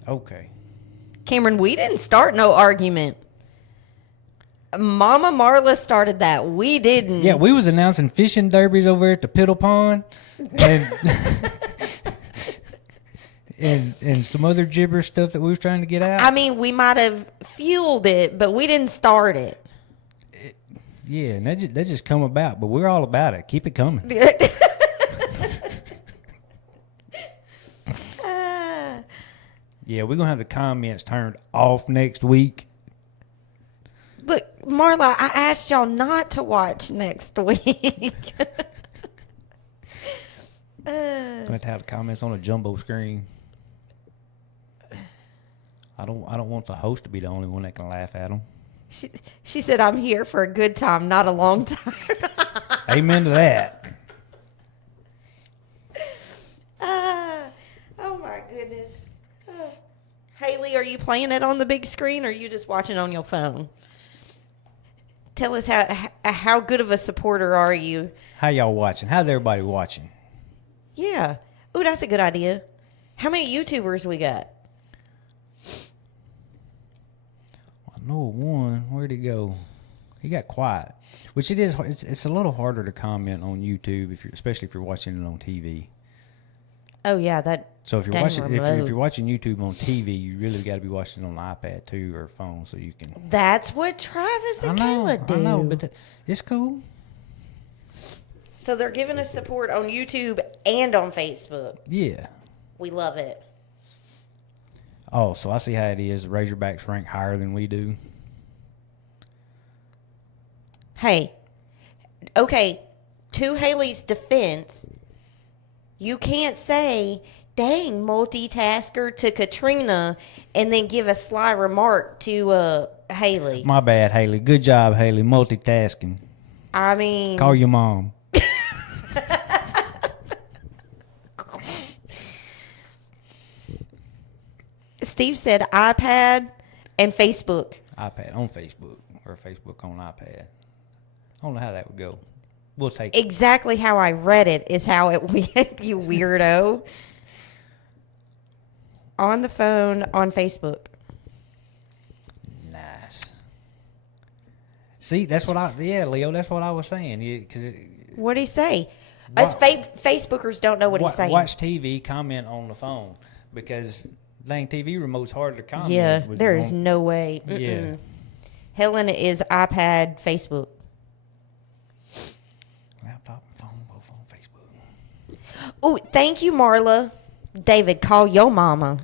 Okay. Cameron, we didn't start no argument. Mama Marla started that. We didn't. Yeah, we was announcing fishing derbies over at the Piddle Pond. And... And some other gibber stuff that we was trying to get out. I mean, we might have fueled it, but we didn't start it. Yeah, and that just come about, but we're all about it. Keep it coming. Yeah, we're going to have the comments turned off next week. Look, Marla, I asked y'all not to watch next week. Going to have the comments on a jumbo screen. I don't want the host to be the only one that can laugh at them. She said, I'm here for a good time, not a long time. Amen to that. Oh, my goodness. Haley, are you playing it on the big screen or are you just watching on your phone? Tell us how good of a supporter are you? How y'all watching? How's everybody watching? Yeah. Ooh, that's a good idea. How many YouTubers we got? I know one. Where'd he go? He got quiet. Which it is. It's a little harder to comment on YouTube especially if you're watching it on TV. Oh yeah, that. So if you're watching if you're watching YouTube on TV, you really got to be watching it on an iPad too or phone so you can. That's what Travis and Kayla do. I know, but it's cool. So they're giving us support on YouTube and on Facebook. Yeah. We love it. Oh, so I see how it is. The Razorbacks rank higher than we do. Hey, okay, to Haley's defense, you can't say, dang, multitasker to Katrina, and then give a sly remark to Haley. My bad, Haley. Good job, Haley. Multitasking. I mean... Call your mom. Steve said iPad and Facebook. iPad on Facebook or Facebook on iPad. I don't know how that would go. We'll take it. Exactly how I read it is how it went, you weirdo. On the phone, on Facebook. Nice. See, that's what Leo, that's what I was saying. Yeah, What'd he say? Us Facebookers don't know what he's saying. Watch TV, comment on the phone because dang TV remote's harder to comment. Yeah, there is no way. Yeah. Helen is iPad, Facebook. Laptop Oh, thank you, Marla. David, call your mama.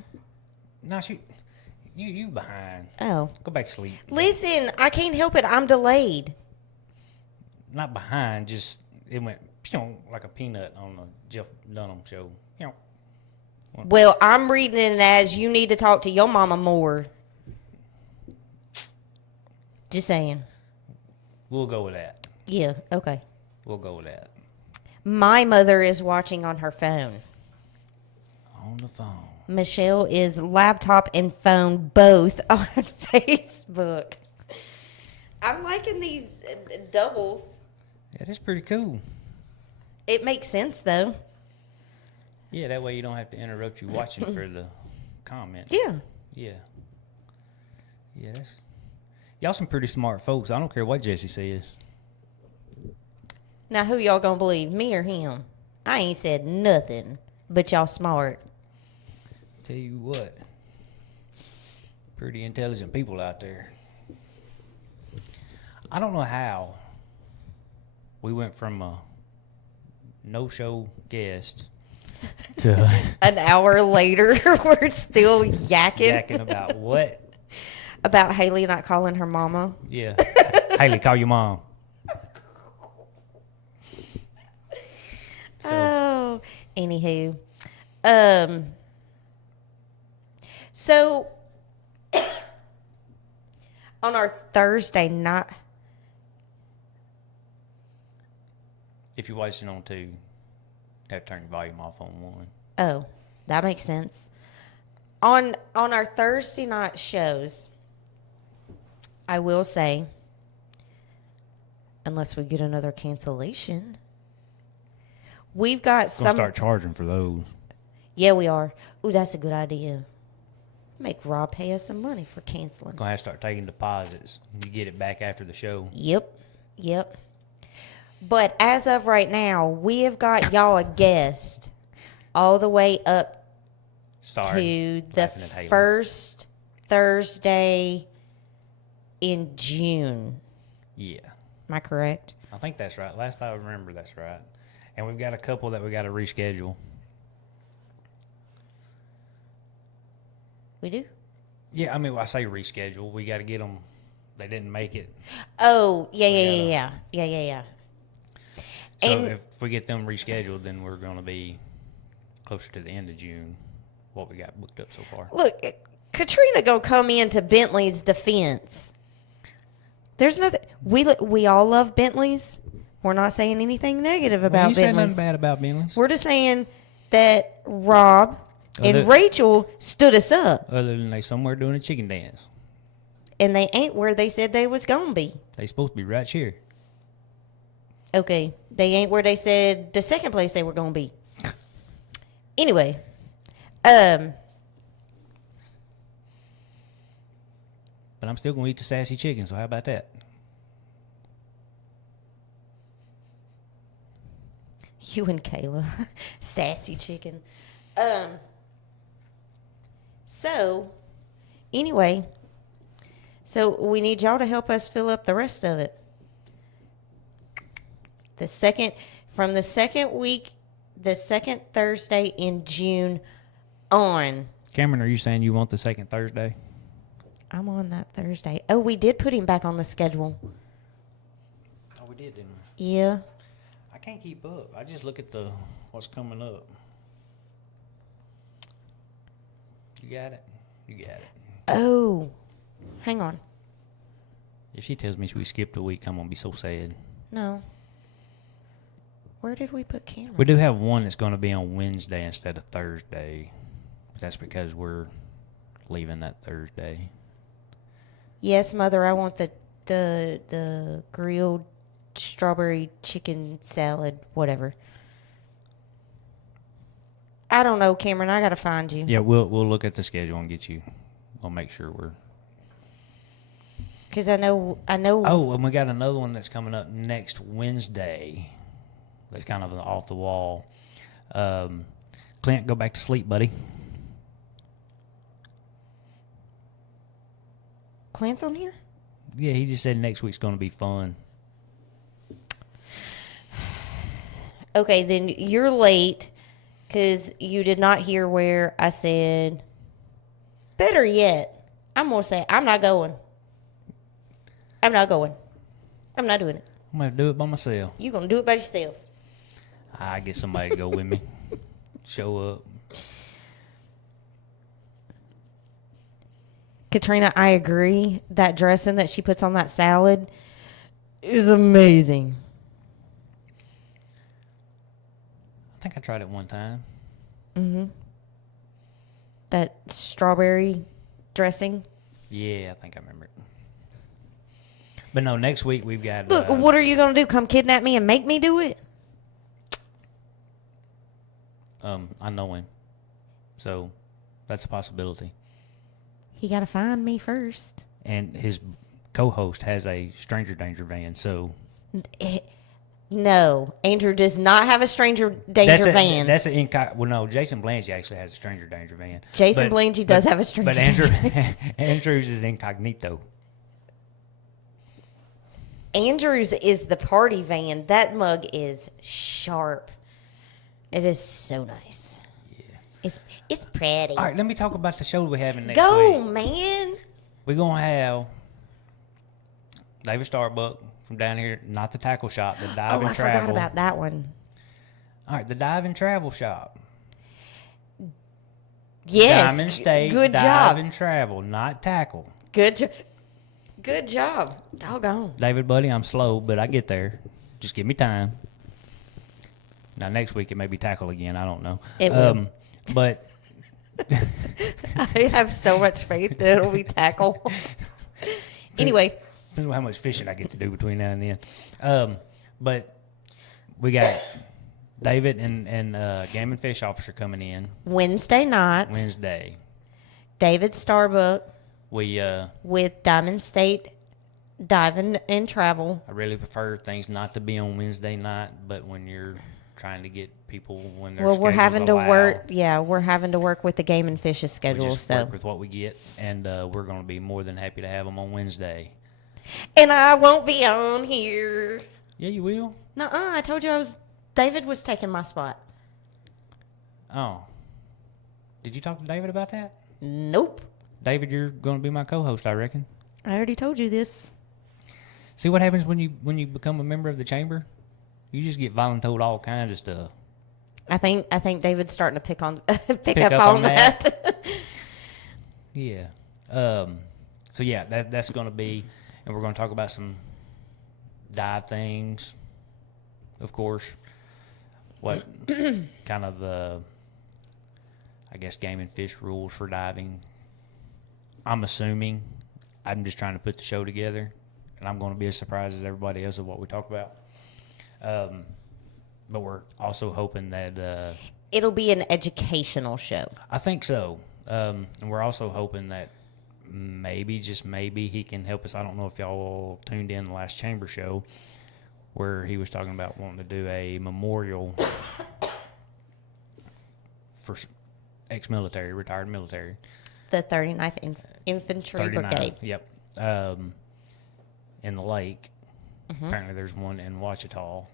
No, you behind. Oh. Go back to sleep. Listen, I can't help it. I'm delayed. Not behind, just it went pew, like a peanut on the Jeff Dunham show. Pew. Well, I'm reading it as you need to talk to your mama more. Just saying. We'll go with that. Yeah, okay. We'll go with that. My mother is watching on her phone. On the phone. Michelle is laptop and phone both on Facebook. I'm liking these doubles. Yeah, that's pretty cool. It makes sense, though. Yeah, that way you don't have to interrupt you watching for the comments. Yeah. Yeah. Yeah, y'all some pretty smart folks. I don't care what Jesse says. Now, who y'all gonna believe, me or him? I ain't said nothing, but y'all smart. Tell you what, pretty intelligent people out there. I don't know how we went from a no-show guest to An hour later, we're still yakking about what? about Haley not calling her mama. Yeah. Haley, call your mom. Oh, anywho. So, on our Thursday night, If you're watching on 2, you have to turn your volume off on 1. oh, that makes sense. On our Thursday night shows, I will say, unless we get another cancellation, we've got Gonna some. start charging for those. Yeah, we are. Ooh, that's a good idea. Make Rob pay us some money for canceling. Gonna have to start taking deposits. You get it back after the show. Yep. But as of right now, we have got y'all a guest all the way up to the laughing at Haley. first Thursday in June. Yeah. Am I correct? I think that's right. Last I remember, that's right. And we've got a couple that we got to reschedule. We do? Yeah, I mean, when I say reschedule, we got to get them. They didn't make it. Oh, yeah. So And- if we get them rescheduled, then we're going to be closer to the end of June, what we got booked up so far. Look, Katrina gonna come into Bentley's defense. There's nothing. We all love Bentleys. We're not saying anything negative about You said Bentleys. nothing bad about Bentleys. We're just saying that Rob and Other- Rachel stood us up, Other than they somewhere doing a chicken dance. and they ain't where they said they was gonna be. They supposed to be right here. Okay, they ain't where they said the second place they were gonna be. Anyway, But I'm still going to eat the sassy chicken, so how about that? you and Kayla, sassy chicken. So, anyway, so we need y'all to help us fill up the rest of it. From the second week, the second Thursday in June on. Cameron, are you saying you want the second Thursday? I'm on that Thursday. Oh, we did put him back on the schedule. Oh, we did, didn't we? Yeah. I can't keep up. I just look at what's coming up. You got it? You got it. Oh, hang on. If she tells me we skipped a week, I'm going to be so sad. No. Where did we put Cameron? We do have one that's going to be on Wednesday instead of Thursday. But that's because we're leaving that Thursday. Yes, Mother, I want the grilled strawberry chicken salad, whatever. I don't know, Cameron. I gotta find you. Yeah, we'll look at the schedule and get you. We'll make sure we're. Because I know. Oh, and we got another one that's coming up next Wednesday. That's kind of off the wall. Clint, go back to sleep, buddy. Clint's on here? Yeah, he just said next week's going to be fun. Okay, then you're late Because you did not hear where I said, better yet, I'm going to say, I'm not going. I'm not going. I'm not doing it. I'm going to do it by myself. You're going to do it by yourself. I get somebody to go with me. Show up. Katrina, I agree. That dressing that she puts on that salad is amazing. I think I tried it one time. Mm-hmm. That strawberry dressing. Yeah, I think I remember it. But no, next week we've got... Look, what are you going to do? Come kidnap me and make me do it? I know him. So, that's a possibility. He got to find me first. And his co-host has a stranger danger van, so... No, Andrew does not have a stranger danger van. That's an well, no, Jason Blanchie actually has a stranger danger van. Jason Blanchie does have a stranger danger van. van. But Andrew's is incognito. Andrew's is the party van. That mug is sharp. It is so nice. Yeah. It's pretty. All right, let me talk about the show we're having next Go, week. man. We're going to have David Starbuck from down here, not the tackle shop, the Dive and Travel. I forgot about that one. All right, the Dive and Travel shop. Yes. Diamond State Good Dive job. and Travel, not tackle. Good job. Doggone. David, buddy, I'm slow, but I get there. Just give me time. Now, next week it may be tackle again. I don't know. It will. But I have so much faith that it'll be tackle. Anyway. Depends on how much fishing I get to do between now and then. But we got David and Game and Fish Officer coming in. Wednesday night. Wednesday. David Starbuck. With Diamond State Diving and Travel. I really prefer things not to be on Wednesday night, but when you're trying to get people when they're we're having to work. Yeah, we're having to work with the Game and Fish's schedule. We just work with what we get, and we're going to be more than happy to have them on Wednesday. And I won't be on here. Yeah, you will. Nuh-uh, I told you David was taking my spot. Oh. Did you talk to David about that? Nope. David, you're going to be my co-host, I reckon. I already told you this. See what happens when you become a member of the chamber? You just get voluntold all kinds of stuff. I think David's starting to pick up on that. Yeah. So yeah, that's going to be, and we're going to talk about some dive things, of course. What kind of the, I guess, game and fish rules for diving. I'm assuming. I'm just trying to put the show together, and I'm going to be as surprised as everybody else of what we talk about. But we're also hoping that it'll be an educational show. I think so. And we're also hoping that maybe, just maybe, he can help us. I don't know if y'all tuned in the last chamber show where he was talking about wanting to do a memorial for ex-military, retired military. The 39th Infantry Brigade. Yep. In the lake. Mm-hmm. Apparently there's one in Ouachita.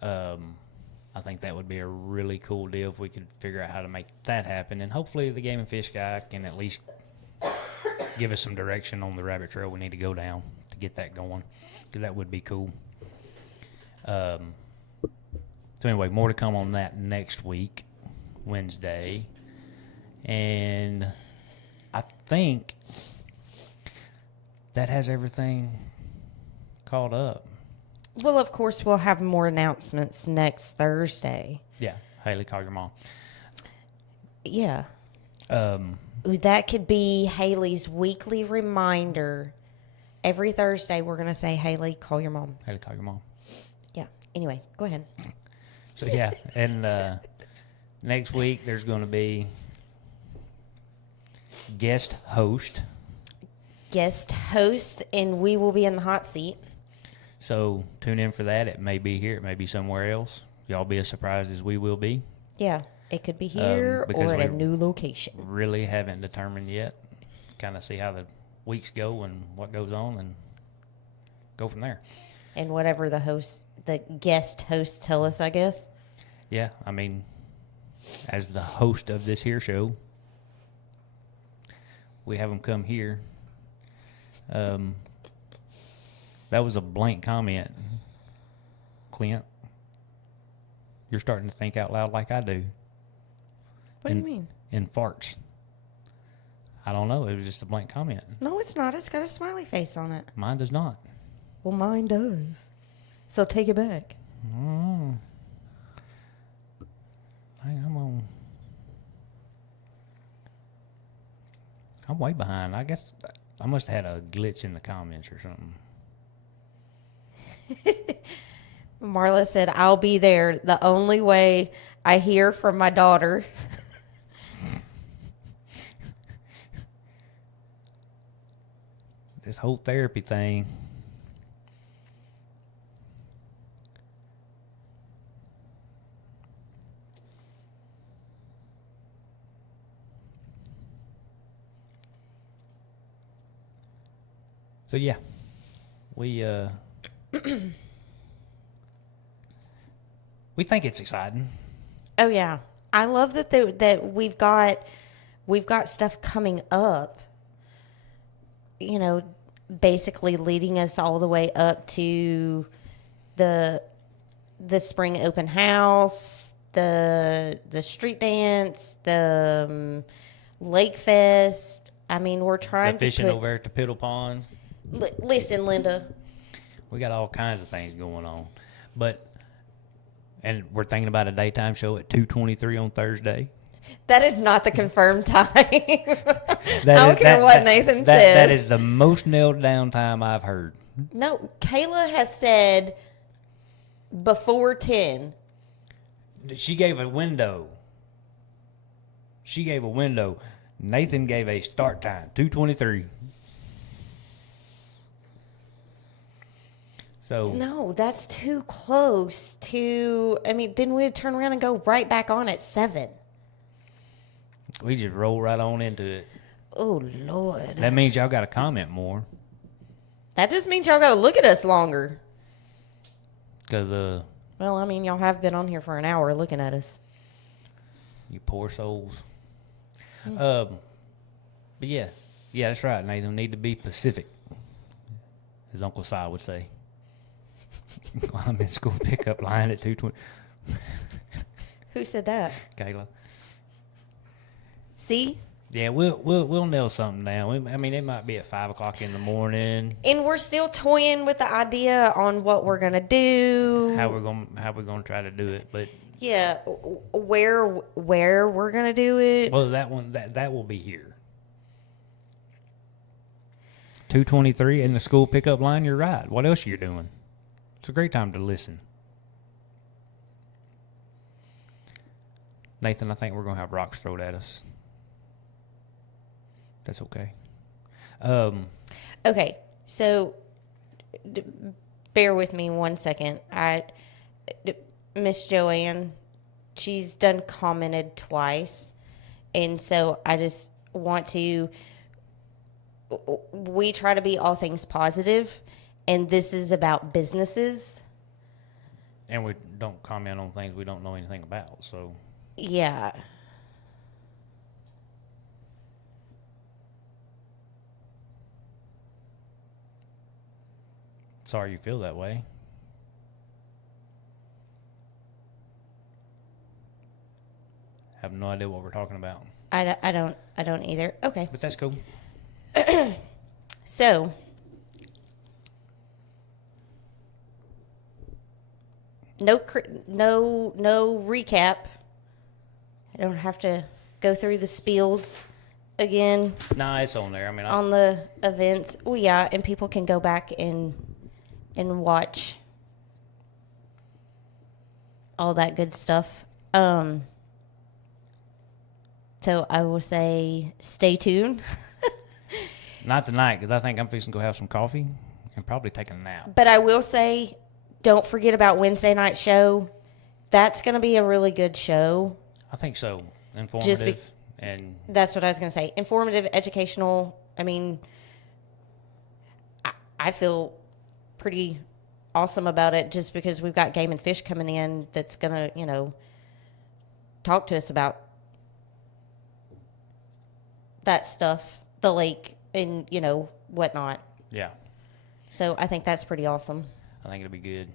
I think that would be a really cool deal if we could figure out how to make that happen. And hopefully the Game and Fish guy can at least give us some direction on the rabbit trail we need to go down to get that going, because that would be cool. So anyway, more to come on that next week, Wednesday. And I think that has everything caught up. Well, of course, we'll have more announcements next Thursday. Yeah, Haley, call your mom. Yeah. That could be Haley's weekly reminder. Every Thursday, we're going to say, Haley, call your mom. Haley, call your mom. Yeah. Anyway, go ahead. So, yeah, and next week there's going to be guest host. Guest host, and we will be in the hot seat. So tune in for that. It may be here. It may be somewhere else. Y'all be as surprised as we will be. Yeah, it could be here or at a new location. Really haven't determined yet. Kind of see how the weeks go and what goes on and go from there. And whatever the guest hosts tell us, I guess. Yeah, I mean, as the host of this here show, we have them come here. That was a blank comment, Clint. You're starting to think out loud like I do. What do you mean? In farts. I don't know. It was just a blank comment. No, it's not. It's got a smiley face on it. Mine does not. Well, mine does. So take it back. I'm on. I'm way behind. I guess I must have had a glitch in the comments or something. Marla said, I'll be there. The only way I hear from my daughter. This whole therapy thing. So yeah, we we think it's exciting. Oh yeah, I love that we've got stuff coming up. You know, basically leading us all the way up to the spring open house, the street dance, the lake fest. I mean, we're trying The fishing to put, over at the Piddle Pond. Listen, Linda. We got all kinds of things going on, and we're thinking about a daytime show at 2:23 on Thursday. That is not the confirmed time. I don't care what Nathan says. That is the most nailed down time I've heard. No, Kayla has said before 10. She gave a window. Nathan gave a start time, 2:23. So No, that's too close to. I mean, then we'd turn around and go right back on at 7. we just roll right on into it. Oh Lord. That means y'all got to comment more. That just means y'all got to look at us longer. Because, Well, I mean, y'all have been on here for an hour looking at us. you poor souls. But yeah, that's right, Nathan. Need to be Pacific, as Uncle Si would say. While I'm in school pickup line at 2:20. Who said that? Kayla. See? Yeah, we'll nail something down. I mean, it might be at 5 o'clock in the morning. And we're still toying with the idea on what we're gonna do. How we're gonna try to do it, but Yeah, where we're gonna do it. well, that will be here. 2:23 in the school pickup line. You're right. What else are you doing? It's a great time to listen. Nathan, I think we're gonna have rocks thrown at us. That's okay. Okay, so bear with me 1 second. Miss Joanne, she's done commented twice, and so I just want to. We try to be all things positive, and this is about businesses. And we don't comment on things we don't know anything about. So Yeah. sorry you feel that way. Have no idea what we're talking about, I don't either. Okay. but that's cool. So, no recap. I don't have to go through the spiels again Nah, it's on there. I mean, on the events. Oh yeah, and people can go back and watch all that good stuff. So I will say, stay tuned. not tonight because I think I'm fixing to go have some coffee and probably take a nap. But I will say, don't forget about Wednesday night show. That's going to be a really good show. I think so. Informative and That's what I was going to say. Informative, educational. I mean, I feel pretty awesome about it just because we've got Game and Fish coming in that's going to, talk to us about that stuff, the lake and, whatnot. Yeah. So I think that's pretty awesome. I think it'll be good.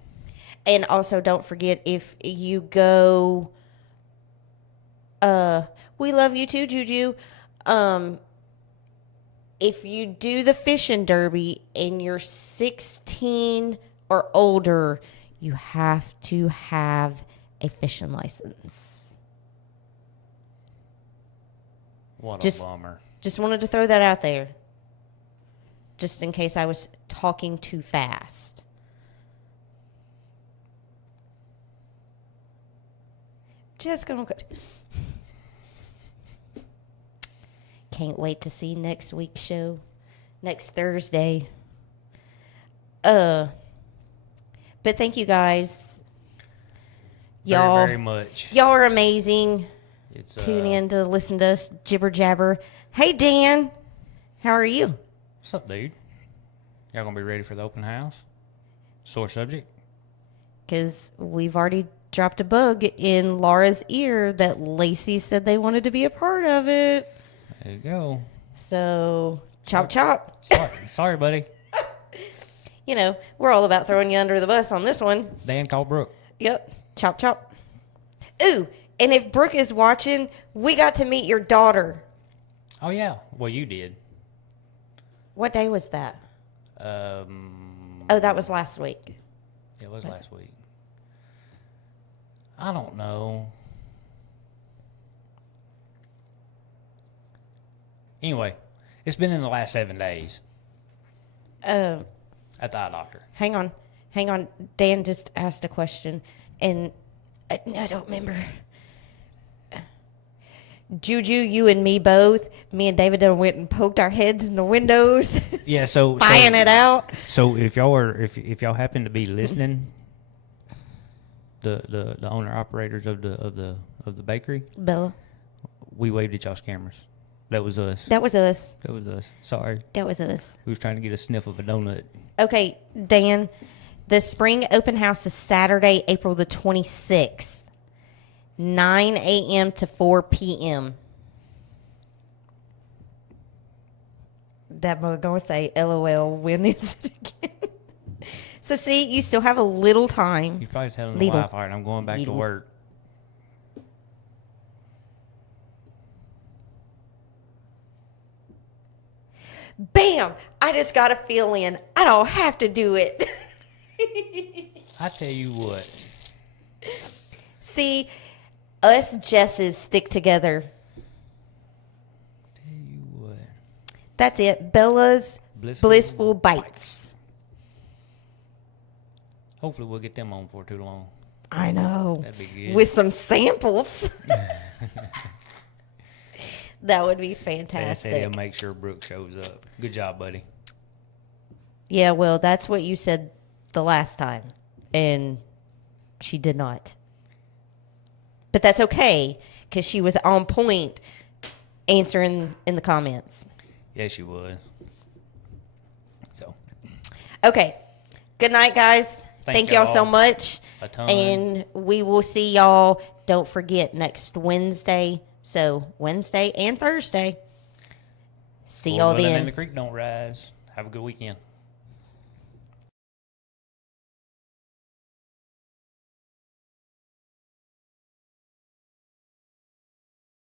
And also don't forget, if you go, we love you too, Juju. If you do the fishing derby and you're 16 or older, you have to have a fishing license. What a bummer. Just wanted to throw that out there. Just in case I was talking too fast. Just gonna go. Can't wait to see next week's show. Next Thursday. But thank you guys. Y'all Very, very much. Y'all are amazing. It's, Tune in to listen to us jibber jabber. Hey Dan, how are you? What's up, dude? Y'all gonna be ready for the open house? Sore subject? Because we've already dropped a bug in Laura's ear that Lacey said they wanted to be a part of it. There you go. So, chop chop. Sorry, buddy. We're all about throwing you under the bus on this one. Dan called Brooke. Yep. Chop chop. Ooh, and if Brooke is watching, we got to meet your daughter. Oh, yeah. Well, you did. What day was that? Oh, that was last week. It was last week. I don't know. Anyway, it's been in the last 7 days. At the eye doctor. Hang on. Dan just asked a question, and I don't remember. Juju, you and me both. Me and David done went and poked our heads in the windows. Yeah, so spying it out. So if y'all happen to be listening, the owner operators of the bakery, Bella. we waved at y'all's cameras. That was us. That was us. Sorry. That was us. We was trying to get a sniff of a donut. Okay, Dan, the spring open house is Saturday, April the 26th, 9 a.m. to 4 p.m. That mother gonna say, LOL, when is it again? So see, you still have a little time. You're probably telling the wife, all right, I'm going back to work. Bam! I just got a feel in. I don't have to do it. I tell you what. See, us Jesses stick together. Tell you what. That's it. Bella's Blissful Bites. Hopefully we'll get them on for too long. I know. That'd be good. With some samples. That would be fantastic. They said he'll make sure Brooke shows up. Good job, buddy. Yeah, well, that's what you said the last time, and she did not. But that's okay, because she was on point answering in the comments. Yeah, she was. So. Okay. Good night, guys. Thank y'all so much. A ton. And we will see y'all, don't forget, next Wednesday. So, Wednesday and Thursday. See y'all then. And the creek don't rise. Have a good weekend.